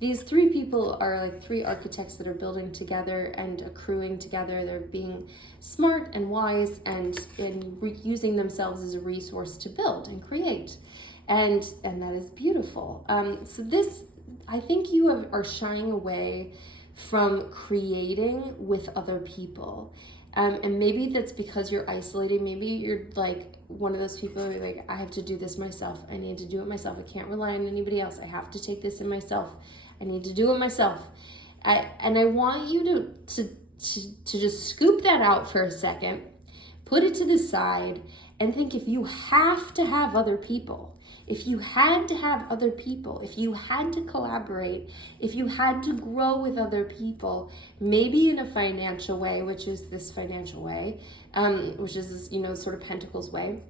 These three people are like three architects that are building together and accruing together. They're being smart and wise and using themselves as a resource to build and create. And that is beautiful. So this, I think you are shying away from creating with other people. And maybe that's because you're isolated. Maybe you're like one of those people who are like, I have to do this myself. I need to do it myself. I can't rely on anybody else. I have to take this in myself. I need to do it myself. And I want you to just scoop that out for a second, put it to the side, and think if you have to have other people, if you had to have other people, if you had to collaborate, if you had to grow with other people, maybe in a financial way, which is this financial way, which is this, sort of Pentacles way.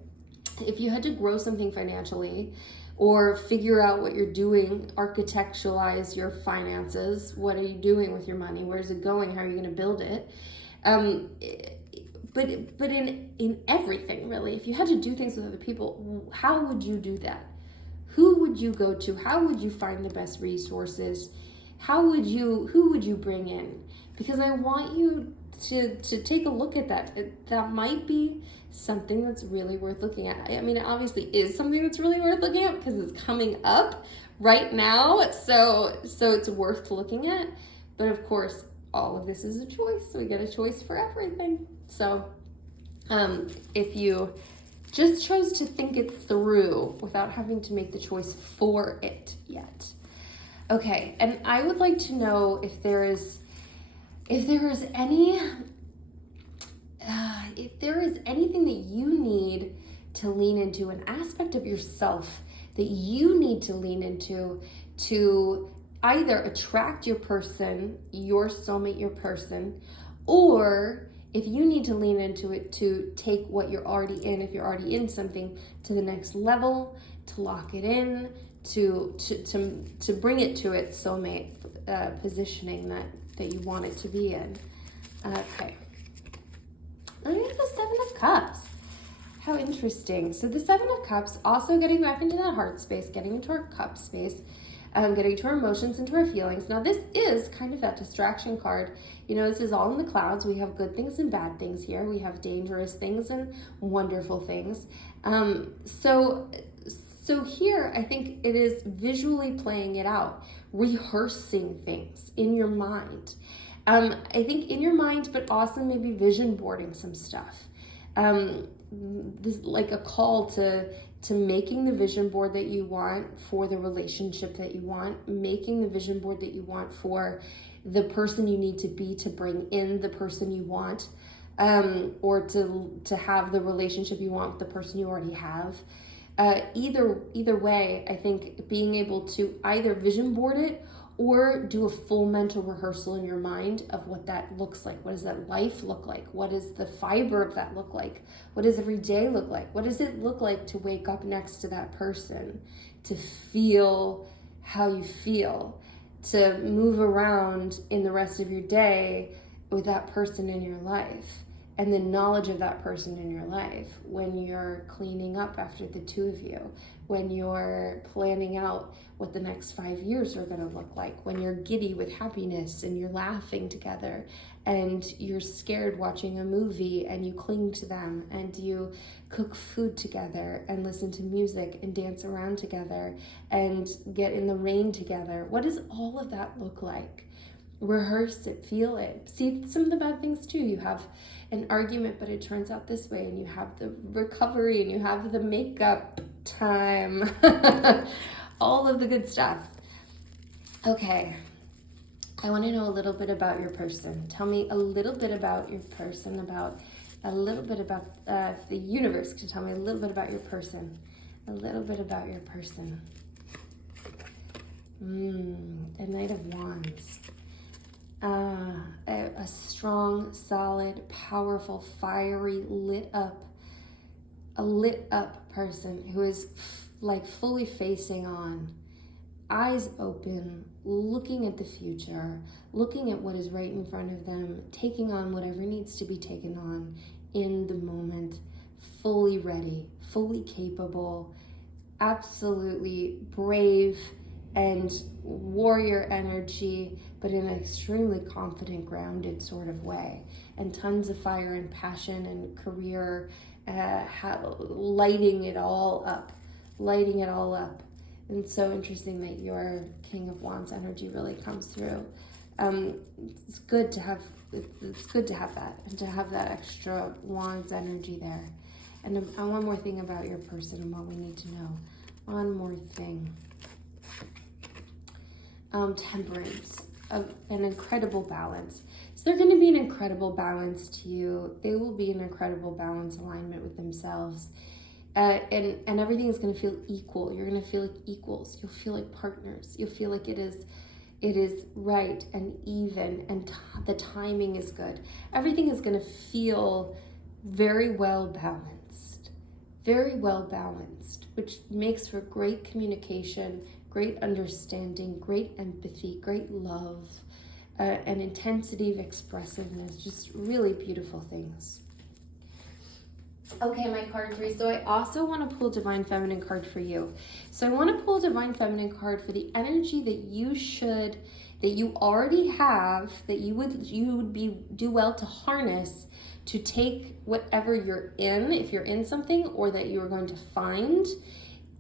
If you had to grow something financially, or figure out what you're doing, architecturalize your finances. What are you doing with your money? Where's it going? How are you going to build it? But in everything, really, if you had to do things with other people, how would you do that? Who would you go to? How would you find the best resources? Who would you bring in? Because I want you to take a look at that. That might be something that's really worth looking at. I mean, it obviously is something that's really worth looking at because it's coming up right now. So it's worth looking at. But of course, all of this is a choice. We get a choice for everything. So if you just chose to think it through without having to make the choice for it yet. Okay, and I would like to know if there is anything that you need to lean into, an aspect of yourself that you need to lean into to either attract your person, your soulmate, your person, or if you need to lean into it to take what you're already in, if you're already in something, to the next level, to lock it in, to bring it to its soulmate positioning that you want it to be in. Okay. And we have the Seven of Cups. How interesting. So the Seven of Cups, also getting back into that heart space, getting into our cup space, getting to our emotions, into our feelings. Now this is kind of that distraction card. You know, this is all in the clouds. We have good things and bad things here. We have dangerous things and wonderful things. So here, I think it is visually playing it out, rehearsing things in your mind. I think in your mind, but also maybe vision boarding some stuff. This is like a call to making the vision board that you want for the relationship that you want, making the vision board that you want for the person you need to be to bring in the person you want, or to have the relationship you want with the person you already have. Either way, I think being able to either vision board it or do a full mental rehearsal in your mind of what that looks like. What does that life look like? What does the fiber of that look like? What does every day look like? What does it look like to wake up next to that person, to feel how you feel, to move around in the rest of your day with that person in your life? And the knowledge of that person in your life when you're cleaning up after the two of you, when you're planning out what the next 5 years are going to look like, when you're giddy with happiness and you're laughing together and you're scared watching a movie and you cling to them and you cook food together and listen to music and dance around together and get in the rain together. What does all of that look like? Rehearse it, feel it. See some of the bad things too. You have an argument, but it turns out this way, and you have the recovery, and you have the makeup time. All of the good stuff. Okay, I want to know a little bit about your person. Tell me a little bit about your person, the universe can tell me a little bit about your person. A little bit about your person. The Knight of Wands. A strong, solid, powerful, fiery, lit up person who is like fully facing on, eyes open, looking at the future, looking at what is right in front of them, taking on whatever needs to be taken on in the moment, fully ready, fully capable, absolutely brave and warrior energy, but in an extremely confident, grounded sort of way, and tons of fire and passion and career, lighting it all up. And so interesting that your King of Wands energy really comes through. It's good to have that, and to have that extra Wands energy there. And one more thing about your person and what we need to know. One more thing. Temperance, an incredible balance. So they're going to be an incredible balance to you. They will be an incredible balance alignment with themselves. And everything is going to feel equal. You're going to feel like equals. You'll feel like partners. You'll feel like it is right and even, and the timing is good. Everything is going to feel very well balanced. very well balanced, which makes for great communication, great understanding, great empathy, great love, an intensity of expressiveness, just really beautiful things. Okay, my card 3. So I also want to pull Divine Feminine card for you. So I want to pull Divine Feminine card for the energy that you already have, that you would do well to harness, to take whatever you're in, if you're in something, or that you're going to find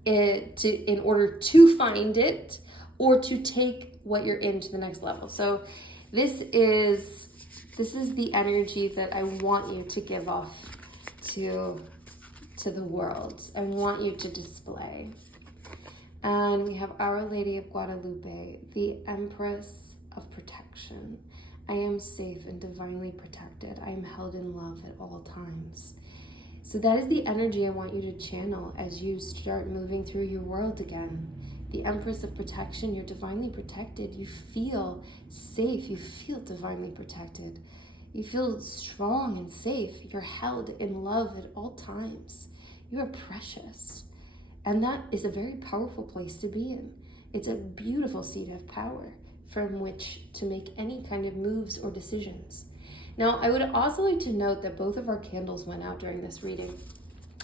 it, in order to find it, or to take what you're in to the next level. So this is the energy that I want you to give off to the world. I want you to display. And we have Our Lady of Guadalupe, the Empress of Protection. I am safe and divinely protected. I am held in love at all times. So that is the energy I want you to channel as you start moving through your world again. The Empress of Protection, you're divinely protected. You feel safe. You feel divinely protected. You feel strong and safe. You're held in love at all times. You are precious. And that is a very powerful place to be in. It's a beautiful seat of power from which to make any kind of moves or decisions. Now, I would also like to note that both of our candles went out during this reading.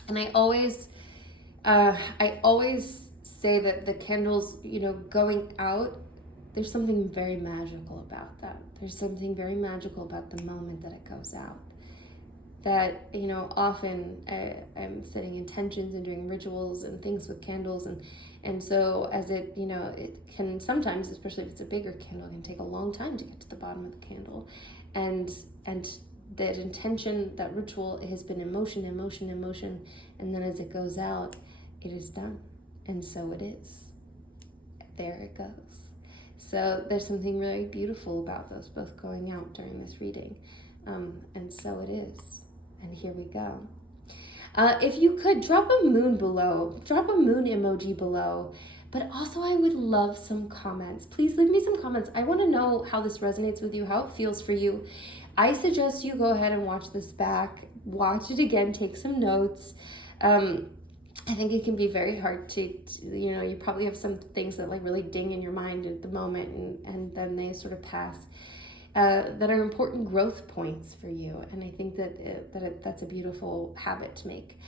And I always say that the candles, going out, there's something very magical about that. There's something very magical about the moment that it goes out. That, often I'm setting intentions and doing rituals and things with candles. And so as it can sometimes, especially if it's a bigger candle, it can take a long time to get to the bottom of the candle. And that intention, that ritual has been emotion. And then as it goes out, it is done. And so it is. There it goes. So there's something really beautiful about those both going out during this reading. And so it is. And here we go. If you could, drop a moon below. Drop a moon emoji below. But also I would love some comments. Please leave me some comments. I want to know how this resonates with you, how it feels for you. I suggest you go ahead and watch this back. Watch it again. Take some notes. I think it can be very hard to you probably have some things that really ding in your mind at the moment, and then they sort of pass, that are important growth points for you. And I think that's a beautiful habit to make.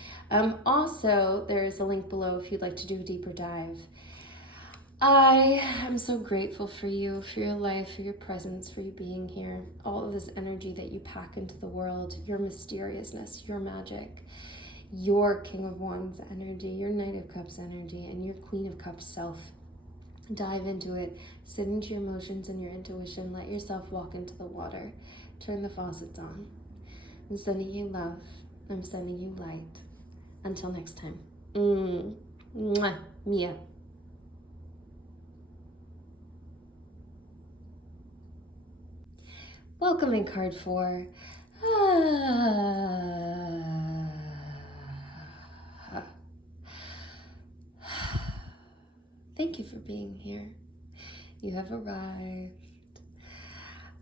Also, there's a link below if you'd like to do a deeper dive. I am so grateful for you, for your life, for your presence, for you being here, all of this energy that you pack into the world, your mysteriousness, your magic, your King of Wands energy, your Knight of Cups energy, and your Queen of Cups self. Dive into it, sit into your emotions and your intuition, let yourself walk into the water, turn the faucets on. I'm sending you love, I'm sending you light. Until next time. Mwah. Mia. Welcome in card 4. Thank you for being here. You have arrived.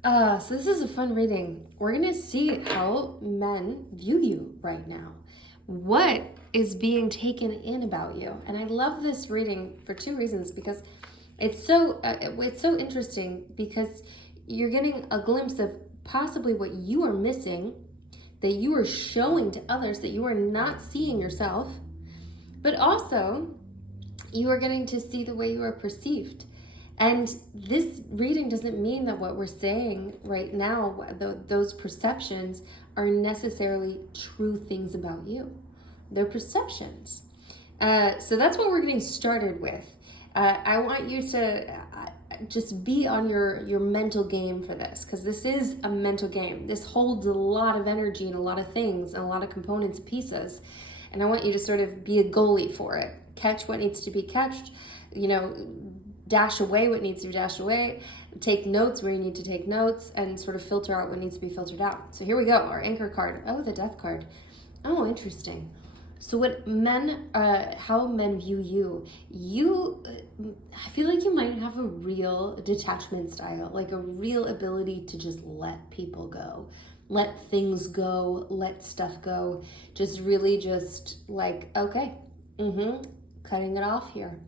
So this is a fun reading. We're going to see how men view you right now. What is being taken in about you? And I love this reading for 2 reasons, because it's so interesting, because you're getting a glimpse of possibly what you are missing, that you are showing to others, that you are not seeing yourself, but also you are getting to see the way you are perceived. And this reading doesn't mean that what we're saying right now, those perceptions, are necessarily true things about you. They're perceptions. So that's what we're getting started with. I want you to just be on your mental game for this, because this is a mental game. This holds a lot of energy and a lot of things and a lot of components, pieces. And I want you to sort of be a goalie for it. Catch what needs to be catched, dash away what needs to be dashed away, take notes where you need to take notes, and sort of filter out what needs to be filtered out. So here we go, our anchor card. Oh, the death card. Oh, interesting. So how men view you, I feel like you might have a real detachment style, like a real ability to just let people go. let things go, let stuff go. Just really just like, okay, cutting it off here,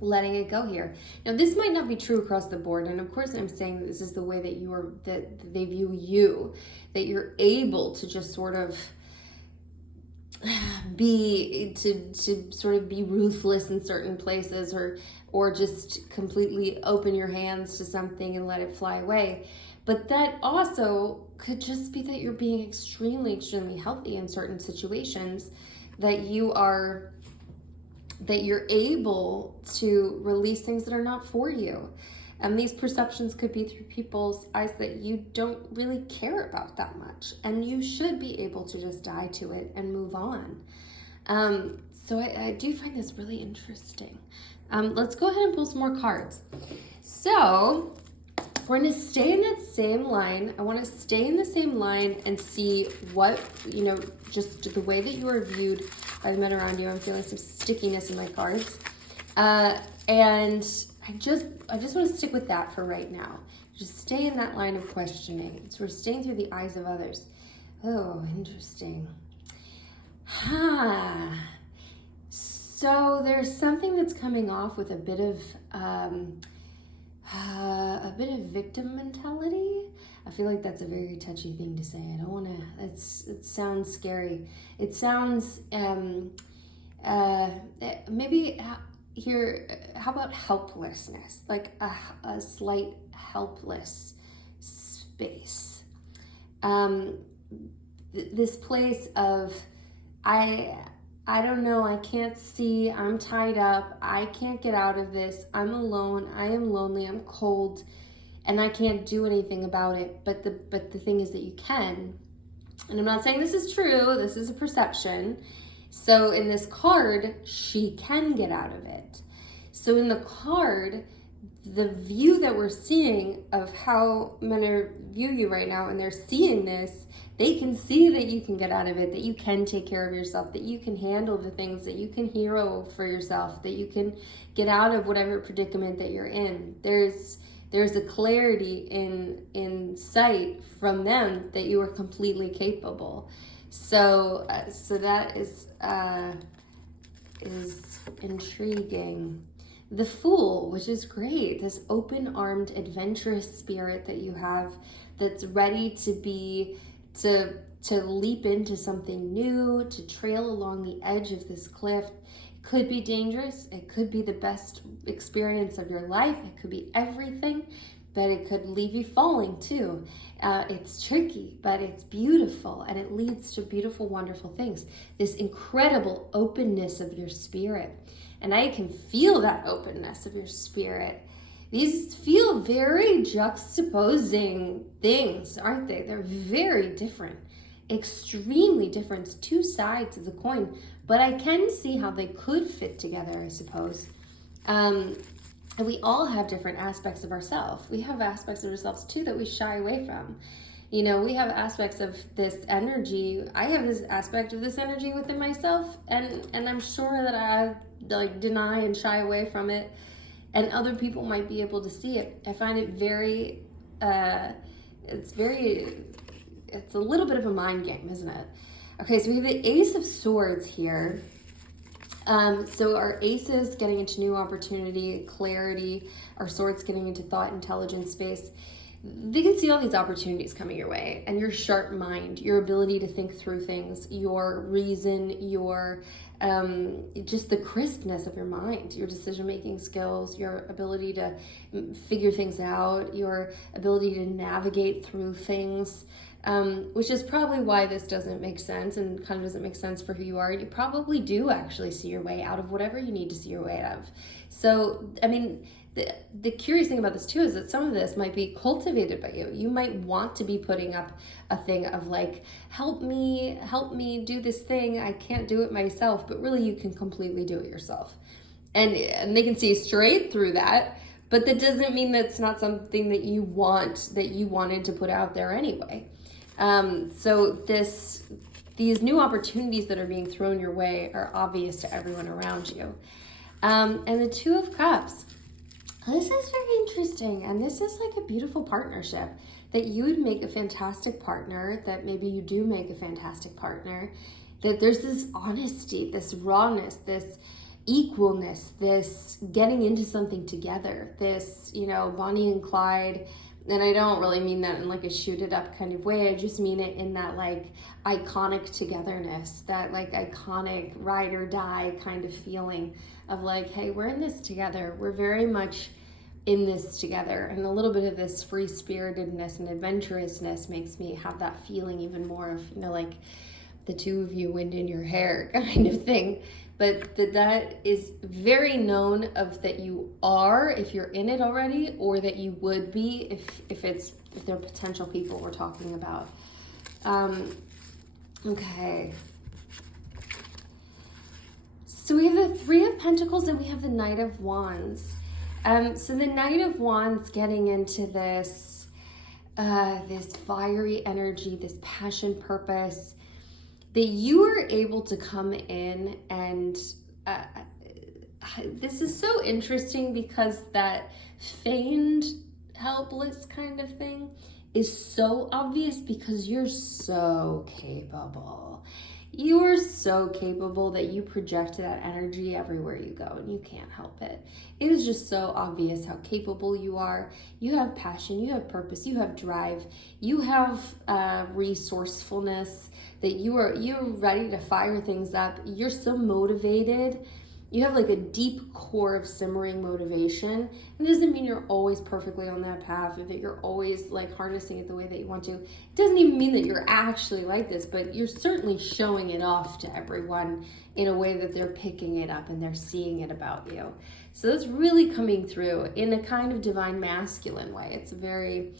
letting it go here. Now, this might not be true across the board, and of course I'm saying that this is the way that that they view you, that you're able to just sort of be ruthless in certain places, or just completely open your hands to something and let it fly away. But that also could just be that you're being extremely, extremely healthy in certain situations, that you're able to release things that are not for you. And these perceptions could be through people's eyes that you don't really care about that much. And you should be able to just die to it and move on. So I do find this really interesting. Let's go ahead and pull some more cards. So we're going to stay in that same line. I want to stay in the same line and see what, just the way that you are viewed by the men around you. I'm feeling some stickiness in my cards. And I just want to stick with that for right now. Just stay in that line of questioning. So we're staying through the eyes of others. Oh, interesting. So there's something that's coming off with a bit of victim mentality. I feel like that's a very touchy thing to say. I don't want to. It sounds scary. It sounds maybe. Here, how about helplessness? Like a slight helpless space. This place of, I don't know, I can't see, I'm tied up, I can't get out of this, I'm alone, I am lonely, I'm cold, and I can't do anything about it. But the thing is that you can. And I'm not saying this is true, this is a perception. So in this card, she can get out of it. So in the card, the view that we're seeing of how men view you right now, and they're seeing this, they can see that you can get out of it, that you can take care of yourself, that you can handle the things, that you can hero for yourself, that you can get out of whatever predicament that you're in. There's a clarity in sight from them that you are completely capable. So that is intriguing. The Fool, which is great, this open-armed, adventurous spirit that you have, that's ready to leap into something new, to trail along the edge of this cliff. It could be dangerous. It could be the best experience of your life. It could be everything. But it could leave you falling too. It's tricky, but it's beautiful, and it leads to beautiful, wonderful things. This incredible openness of your spirit. And I can feel that openness of your spirit. These feel very juxtaposing things, aren't they? They're very different, extremely different. It's two sides of the coin, but I can see how they could fit together, I suppose. And we all have different aspects of ourselves. We have aspects of ourselves too that we shy away from. We have aspects of this energy. I have this aspect of this energy within myself, and I'm sure that I deny and shy away from it, and other people might be able to see it. I find it very, it's a little bit of a mind game, isn't it? Okay, so we have the Ace of Swords here. So our aces getting into new opportunity, clarity, our swords getting into thought, intelligence space. They can see all these opportunities coming your way, and your sharp mind, your ability to think through things, your reason, your just the crispness of your mind, your decision-making skills, your ability to figure things out, your ability to navigate through things. Which is probably why this doesn't make sense and kind of doesn't make sense for who you are. You probably do actually see your way out of whatever you need to see your way out of. So, I mean, the curious thing about this too is that some of this might be cultivated by you. You might want to be putting up a thing of like, help me do this thing. I can't do it myself, but really you can completely do it yourself. And they can see straight through that, but that doesn't mean that's not something that you wanted to put out there anyway. So these new opportunities that are being thrown your way are obvious to everyone around you. And the Two of Cups. This is very interesting, and this is like a beautiful partnership that you would make a fantastic partner, that maybe you do make a fantastic partner, that there's this honesty, this rawness, this equalness, this getting into something together, this, Bonnie and Clyde. And I don't really mean that in like a shoot it up kind of way. I just mean it in that like iconic togetherness, that like iconic ride or die kind of feeling of like, hey, we're in this together. We're very much in this together. And a little bit of this free spiritedness and adventurousness makes me have that feeling even more of, like the two of you, wind in your hair kind of thing. But that is very known of that you are, if you're in it already, or that you would be if they're potential people we're talking about. Okay. So we have the Three of Pentacles and we have the Knight of Wands. So the Knight of Wands getting into this fiery energy, this passion, purpose, that you are able to come in and this is so interesting because that feigned helpless kind of thing is so obvious because you're so capable. You are so capable that you project that energy everywhere you go and you can't help it. It is just so obvious how capable you are. You have passion, you have purpose, you have drive, you have resourcefulness, that you're ready to fire things up. You're so motivated. You have like a deep core of simmering motivation. It doesn't mean you're always perfectly on that path or that you're always like harnessing it the way that you want to. It doesn't even mean that you're actually like this, but you're certainly showing it off to everyone in a way that they're picking it up and they're seeing it about you. So that's really coming through in a kind of divine masculine way. It's a very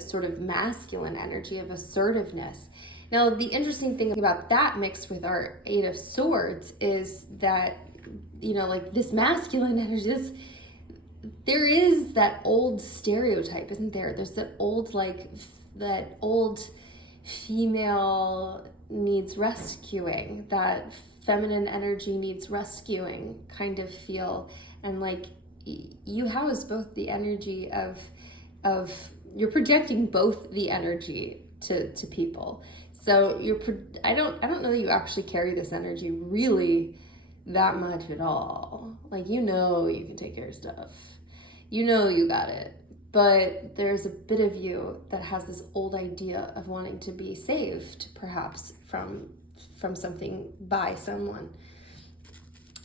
sort of masculine energy of assertiveness. Now, the interesting thing about that mixed with our Eight of Swords is that, like this masculine energy, there is that old stereotype, isn't there? There's that old female needs rescuing, that feminine energy needs rescuing kind of feel. And like you house both the energy of you're projecting both the energy to people. So I don't know that you actually carry this energy really that much at all. Like, you can take care of stuff. You got it. But there's a bit of you that has this old idea of wanting to be saved, perhaps from something by someone,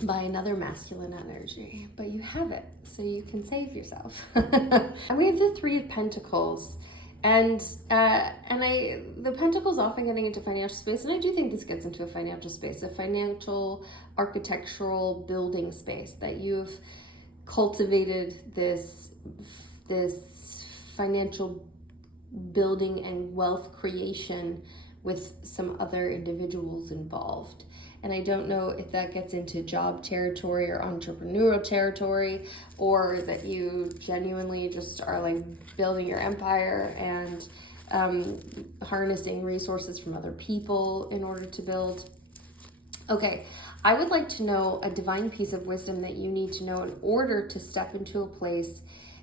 by another masculine energy. But you have it, so you can save yourself. And we have the Three of Pentacles. And the Pentacles often getting into financial space, and I do think this gets into a financial space, a financial, architectural building space, that you've cultivated this financial building and wealth creation with some other individuals involved. And I don't know if that gets into job territory or entrepreneurial territory, or that you genuinely just are like building your empire and harnessing resources from other people in order to build. Okay, I would like to know a divine piece of wisdom that you need to know in order to step into a place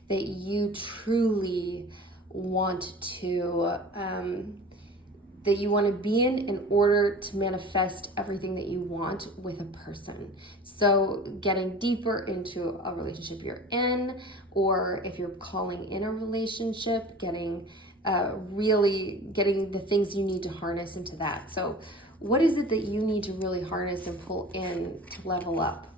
that you truly want to that you want to be in order to manifest everything that you want with a person. So getting deeper into a relationship you're in, or if you're calling in a relationship, getting the things you need to harness into that. So what is it that you need to really harness and pull in to level up?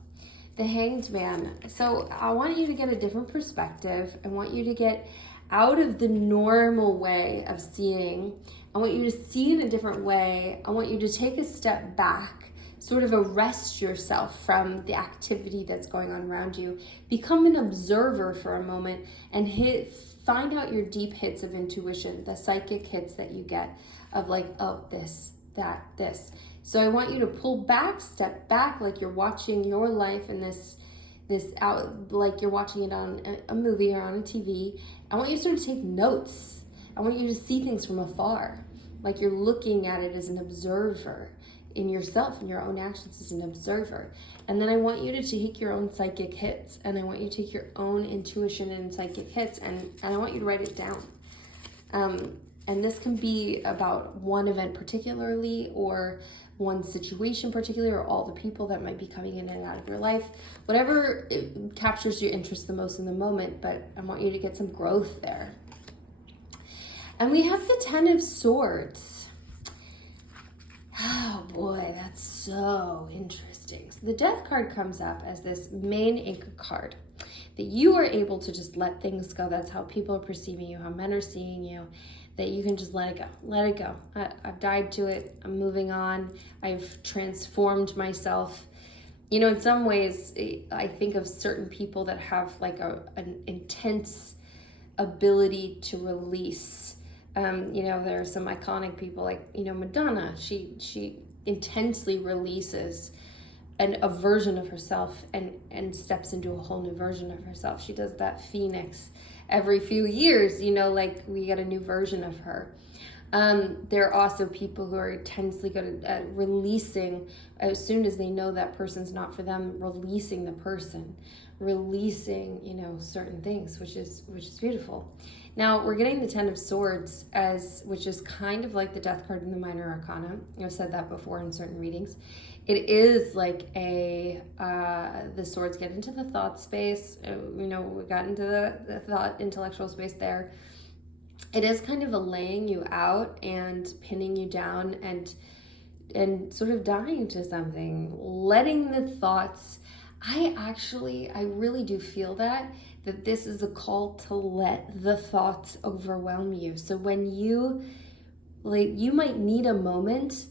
The Hanged Man. So I want you to get a different perspective. I want you to get out of the normal way of seeing. I want you to see in a different way. I want you to take a step back, sort of arrest yourself from the activity that's going on around you. Become an observer for a moment and find out your deep hits of intuition, the psychic hits that you get of like, oh, this, that, this. So I want you to pull back, step back, like you're watching your life in this out, like you're watching it on a movie or on a TV. I want you to sort of take notes. I want you to see things from afar, like you're looking at it as an observer in yourself and your own actions as an observer. And then I want you to take your own psychic hits, and I want you to take your own intuition and psychic hits, and I want you to write it down. And this can be about one event particularly, or one situation particularly, or all the people that might be coming in and out of your life. Whatever captures your interest the most in the moment, but I want you to get some growth there. And we have the 10 of Swords. Oh boy, that's so interesting. So the Death card comes up as this main anchor card, that you are able to just let things go. That's how people are perceiving you, how men are seeing you, that you can just let it go. Let it go. I've died to it. I'm moving on. I've transformed myself. You know, in some ways, I think of certain people that have like an intense ability to release. You know, there are some iconic people like, you know, Madonna. She intensely releases a version of herself and steps into a whole new version of herself. She does that phoenix every few years, you know, like we get a new version of her. There are also people who are intensely good at releasing, as soon as they know that person's not for them, releasing the person, releasing, you know, certain things, which is beautiful. Now we're getting the 10 of Swords, which is kind of like the Death card in the Minor Arcana. I've said that before in certain readings. It is like the swords get into the thought space. You know, we got into the thought intellectual space there. It is kind of a laying you out and pinning you down and sort of dying to something, letting the thoughts. I really do feel that this is a call to let the thoughts overwhelm you. So when you might need a moment.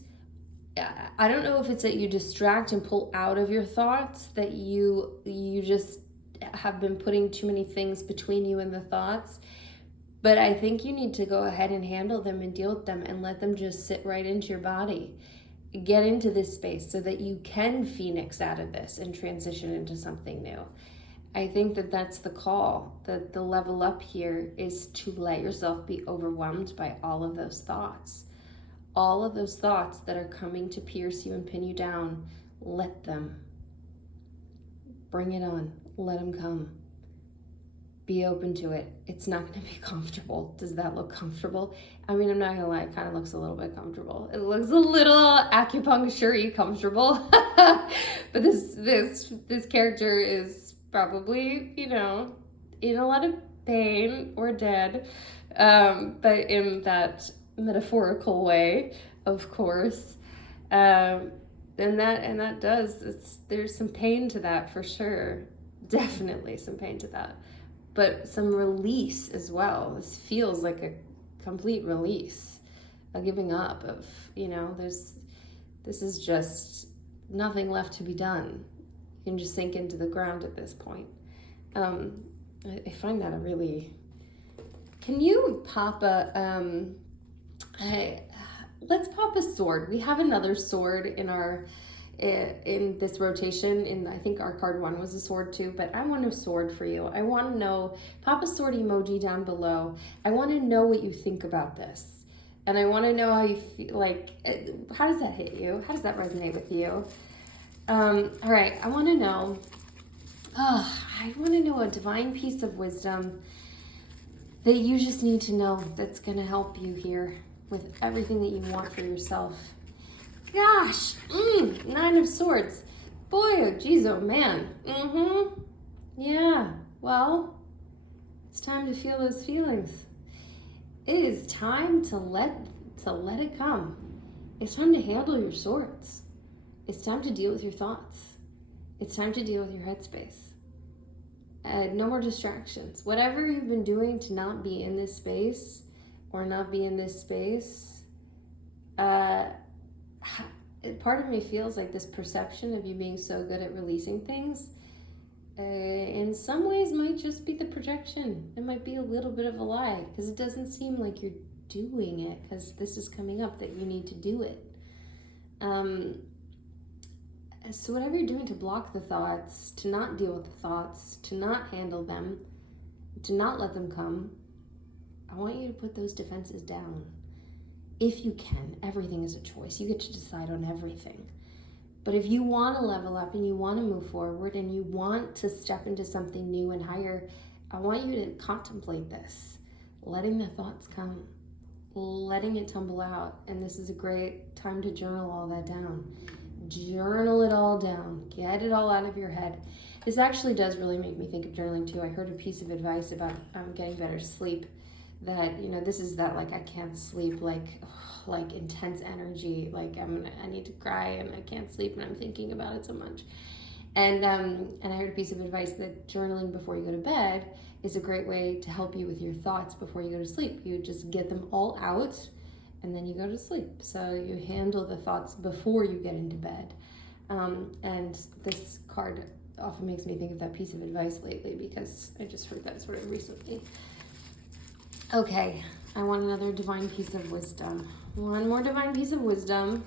I don't know if it's that you distract and pull out of your thoughts, that you just have been putting too many things between you and the thoughts. But I think you need to go ahead and handle them and deal with them and let them just sit right into your body. Get into this space so that you can phoenix out of this and transition into something new. I think that that's the call, that the level up here is to let yourself be overwhelmed by all of those thoughts. All of those thoughts that are coming to pierce you and pin you down, let them. Bring it on. Let them come. Be open to it. It's not going to be comfortable. Does that look comfortable? I mean, I'm not going to lie. It kind of looks a little bit comfortable. It looks a little acupuncture-y comfortable. But this character is probably, you know, in a lot of pain or dead. But in that metaphorical way, of course, and that there's some pain to that for sure, definitely some pain to that, but some release as well. This feels like a complete release, a giving up of, you know, this is just nothing left to be done. You can just sink into the ground at this point. I find that a really. Can you pop let's pop a sword. We have another sword in this rotation. I think our card 1 was a sword too, but I want a sword for you. I want to know, pop a sword emoji down below. I want to know what you think about this. And I want to know how you feel, like, how does that hit you? How does that resonate with you? All right, I want to know a divine piece of wisdom that you just need to know, that's going to help you here with everything that you want for yourself. Gosh, 9 of Swords. Boy, oh geez, oh man. Yeah, well, it's time to feel those feelings. It is time to let it come. It's time to handle your swords. It's time to deal with your thoughts. It's time to deal with your headspace. No more distractions. Whatever you've been doing to not be in this space or not be in this space, part of me feels like this perception of you being so good at releasing things, in some ways might just be the projection. It might be a little bit of a lie, because it doesn't seem like you're doing it, because this is coming up that you need to do it. So whatever you're doing to block the thoughts, to not deal with the thoughts, to not handle them, to not let them come, I want you to put those defenses down if you can. Everything is a choice. You get to decide on everything. But if you want to level up and you want to move forward and you want to step into something new and higher, I want you to contemplate this, letting the thoughts come, letting it tumble out. And this is a great time to journal all that down. Journal it all down. Get it all out of your head. This actually does really make me think of journaling too. I heard a piece of advice about getting better sleep, that, you know, this is that, like, I can't sleep, like intense energy, like I need to cry and I can't sleep and I'm thinking about it so much. And I heard a piece of advice that journaling before you go to bed is a great way to help you with your thoughts before you go to sleep. You just get them all out and then you go to sleep. So you handle the thoughts before you get into bed. And this card often makes me think of that piece of advice lately because I just heard that sort of recently. Okay, I want another divine piece of wisdom. One more divine piece of wisdom.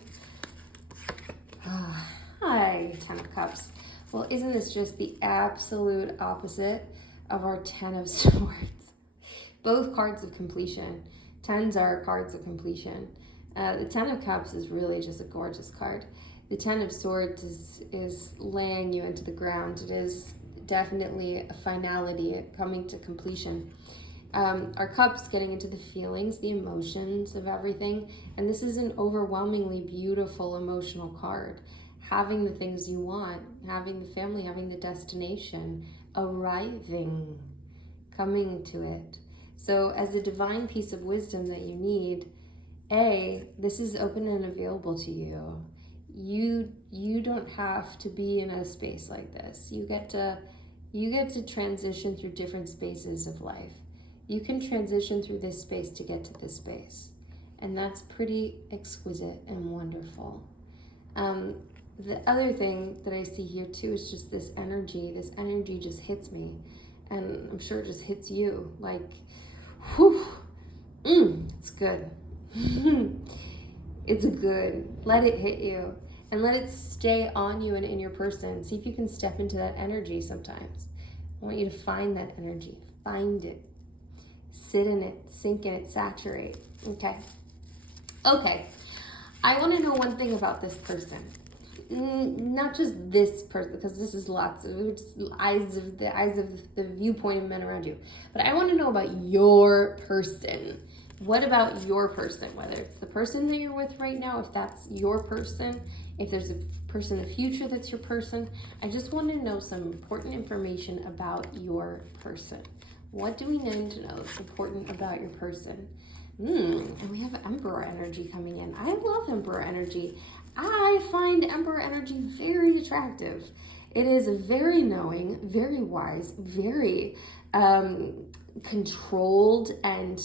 Hi, Ten of Cups. Well, isn't this just the absolute opposite of our Ten of Swords? Both cards of completion. Tens are cards of completion. The Ten of Cups is really just a gorgeous card. The Ten of Swords is laying you into the ground. It is definitely a finality, coming to completion. Our cups getting into the feelings, the emotions of everything. And this is an overwhelmingly beautiful emotional card. Having the things you want, having the family, having the destination, arriving, coming to it. So as a divine piece of wisdom that you need, this is open and available to you. You don't have to be in a space like this. You get to transition through different spaces of life. You can transition through this space to get to this space. And that's pretty exquisite and wonderful. The other thing that I see here too is just this energy. This energy just hits me. And I'm sure it just hits you. Like, whew, it's good. It's good. Let it hit you. And let it stay on you and in your person. See if you can step into that energy sometimes. I want you to find that energy. Find it. Sit in it, sink in it, saturate. Okay. I want to know one thing about this person. Not just this person, because this is lots of the eyes of the viewpoint of men around you. But I want to know about your person. What about your person? Whether it's the person that you're with right now, if that's your person, if there's a person in the future that's your person. I just want to know some important information about your person. What do we need to know that's important about your person? And we have Emperor energy coming in. I love Emperor energy. I find Emperor energy very attractive. It is very knowing, very wise, very controlled, and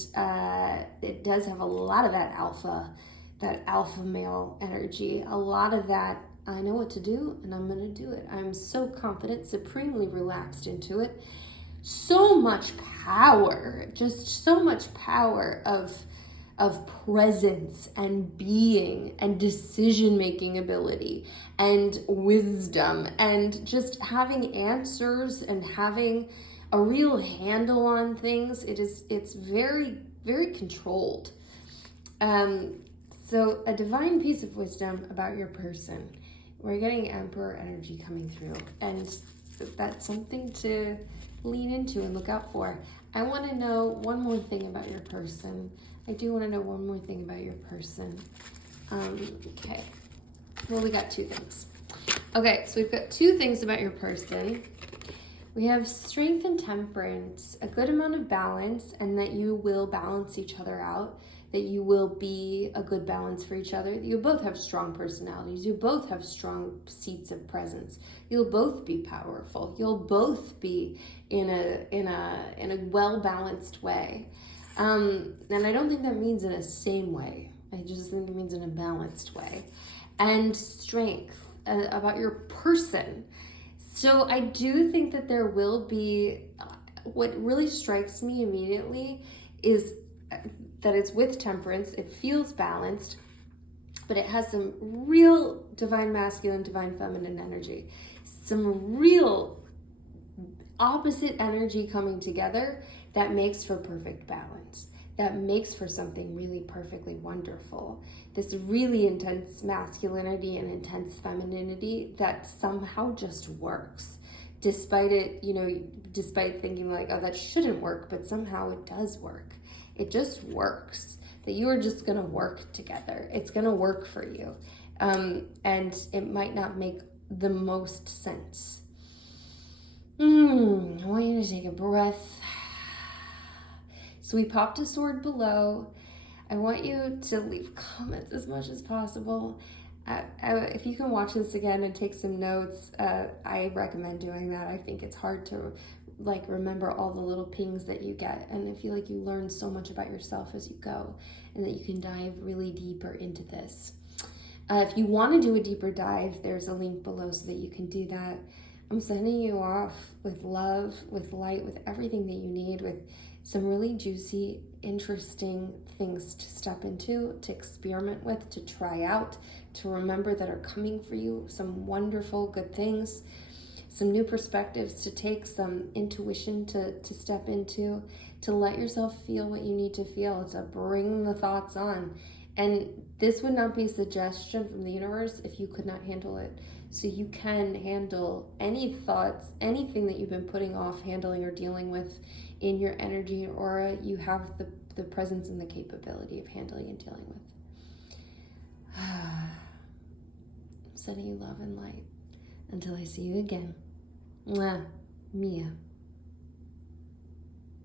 it does have a lot of that alpha male energy. A lot of that, I know what to do and I'm going to do it. I'm so confident, supremely relaxed into it. So much power, just so much power of presence and being and decision-making ability and wisdom and just having answers and having a real handle on things. It's very, very controlled. So a divine piece of wisdom about your person. We're getting Emperor energy coming through, and that's something to lean into and look out for. I want to know one more thing about your person. I do want to know one more thing about your person. Okay. Well, we got two things. Okay, so we've got two things about your person. We have strength and temperance, a good amount of balance, and that you will balance each other out, that you will be a good balance for each other. You both have strong personalities. You both have strong seats of presence. You'll both be powerful. You'll both be in a well-balanced way. And I don't think that means in a same way. I just think it means in a balanced way. And strength about your person. So I do think that there will be, what really strikes me immediately is that it's with temperance. It feels balanced, but it has some real divine masculine, divine feminine energy. Some real opposite energy coming together that makes for perfect balance. that makes for something really perfectly wonderful. This really intense masculinity and intense femininity that somehow just works. Despite it, despite thinking like, oh, that shouldn't work, but somehow it does work. It just works. That you are just gonna work together. It's gonna work for you. And it might not make the most sense. I want you to take a breath. So we popped a sword below. I want you to leave comments as much as possible. If you can watch this again and take some notes, I recommend doing that. I think it's hard to remember all the little pings that you get, and I feel like you learn so much about yourself as you go, and that you can dive really deeper into this. If you want to do a deeper dive, there's a link below so that you can do that. I'm sending you off with love, with light, with everything that you need, with some really juicy, interesting things to step into, to experiment with, to try out, to remember that are coming for you, some wonderful, good things, some new perspectives to take, some intuition to step into, to let yourself feel what you need to feel, to bring the thoughts on. And this would not be a suggestion from the universe if you could not handle it. So you can handle any thoughts, anything that you've been putting off handling or dealing with in your energy and aura. You have the presence and the capability of handling and dealing with. I'm sending you love and light. Until I see you again. Mwah. Mia.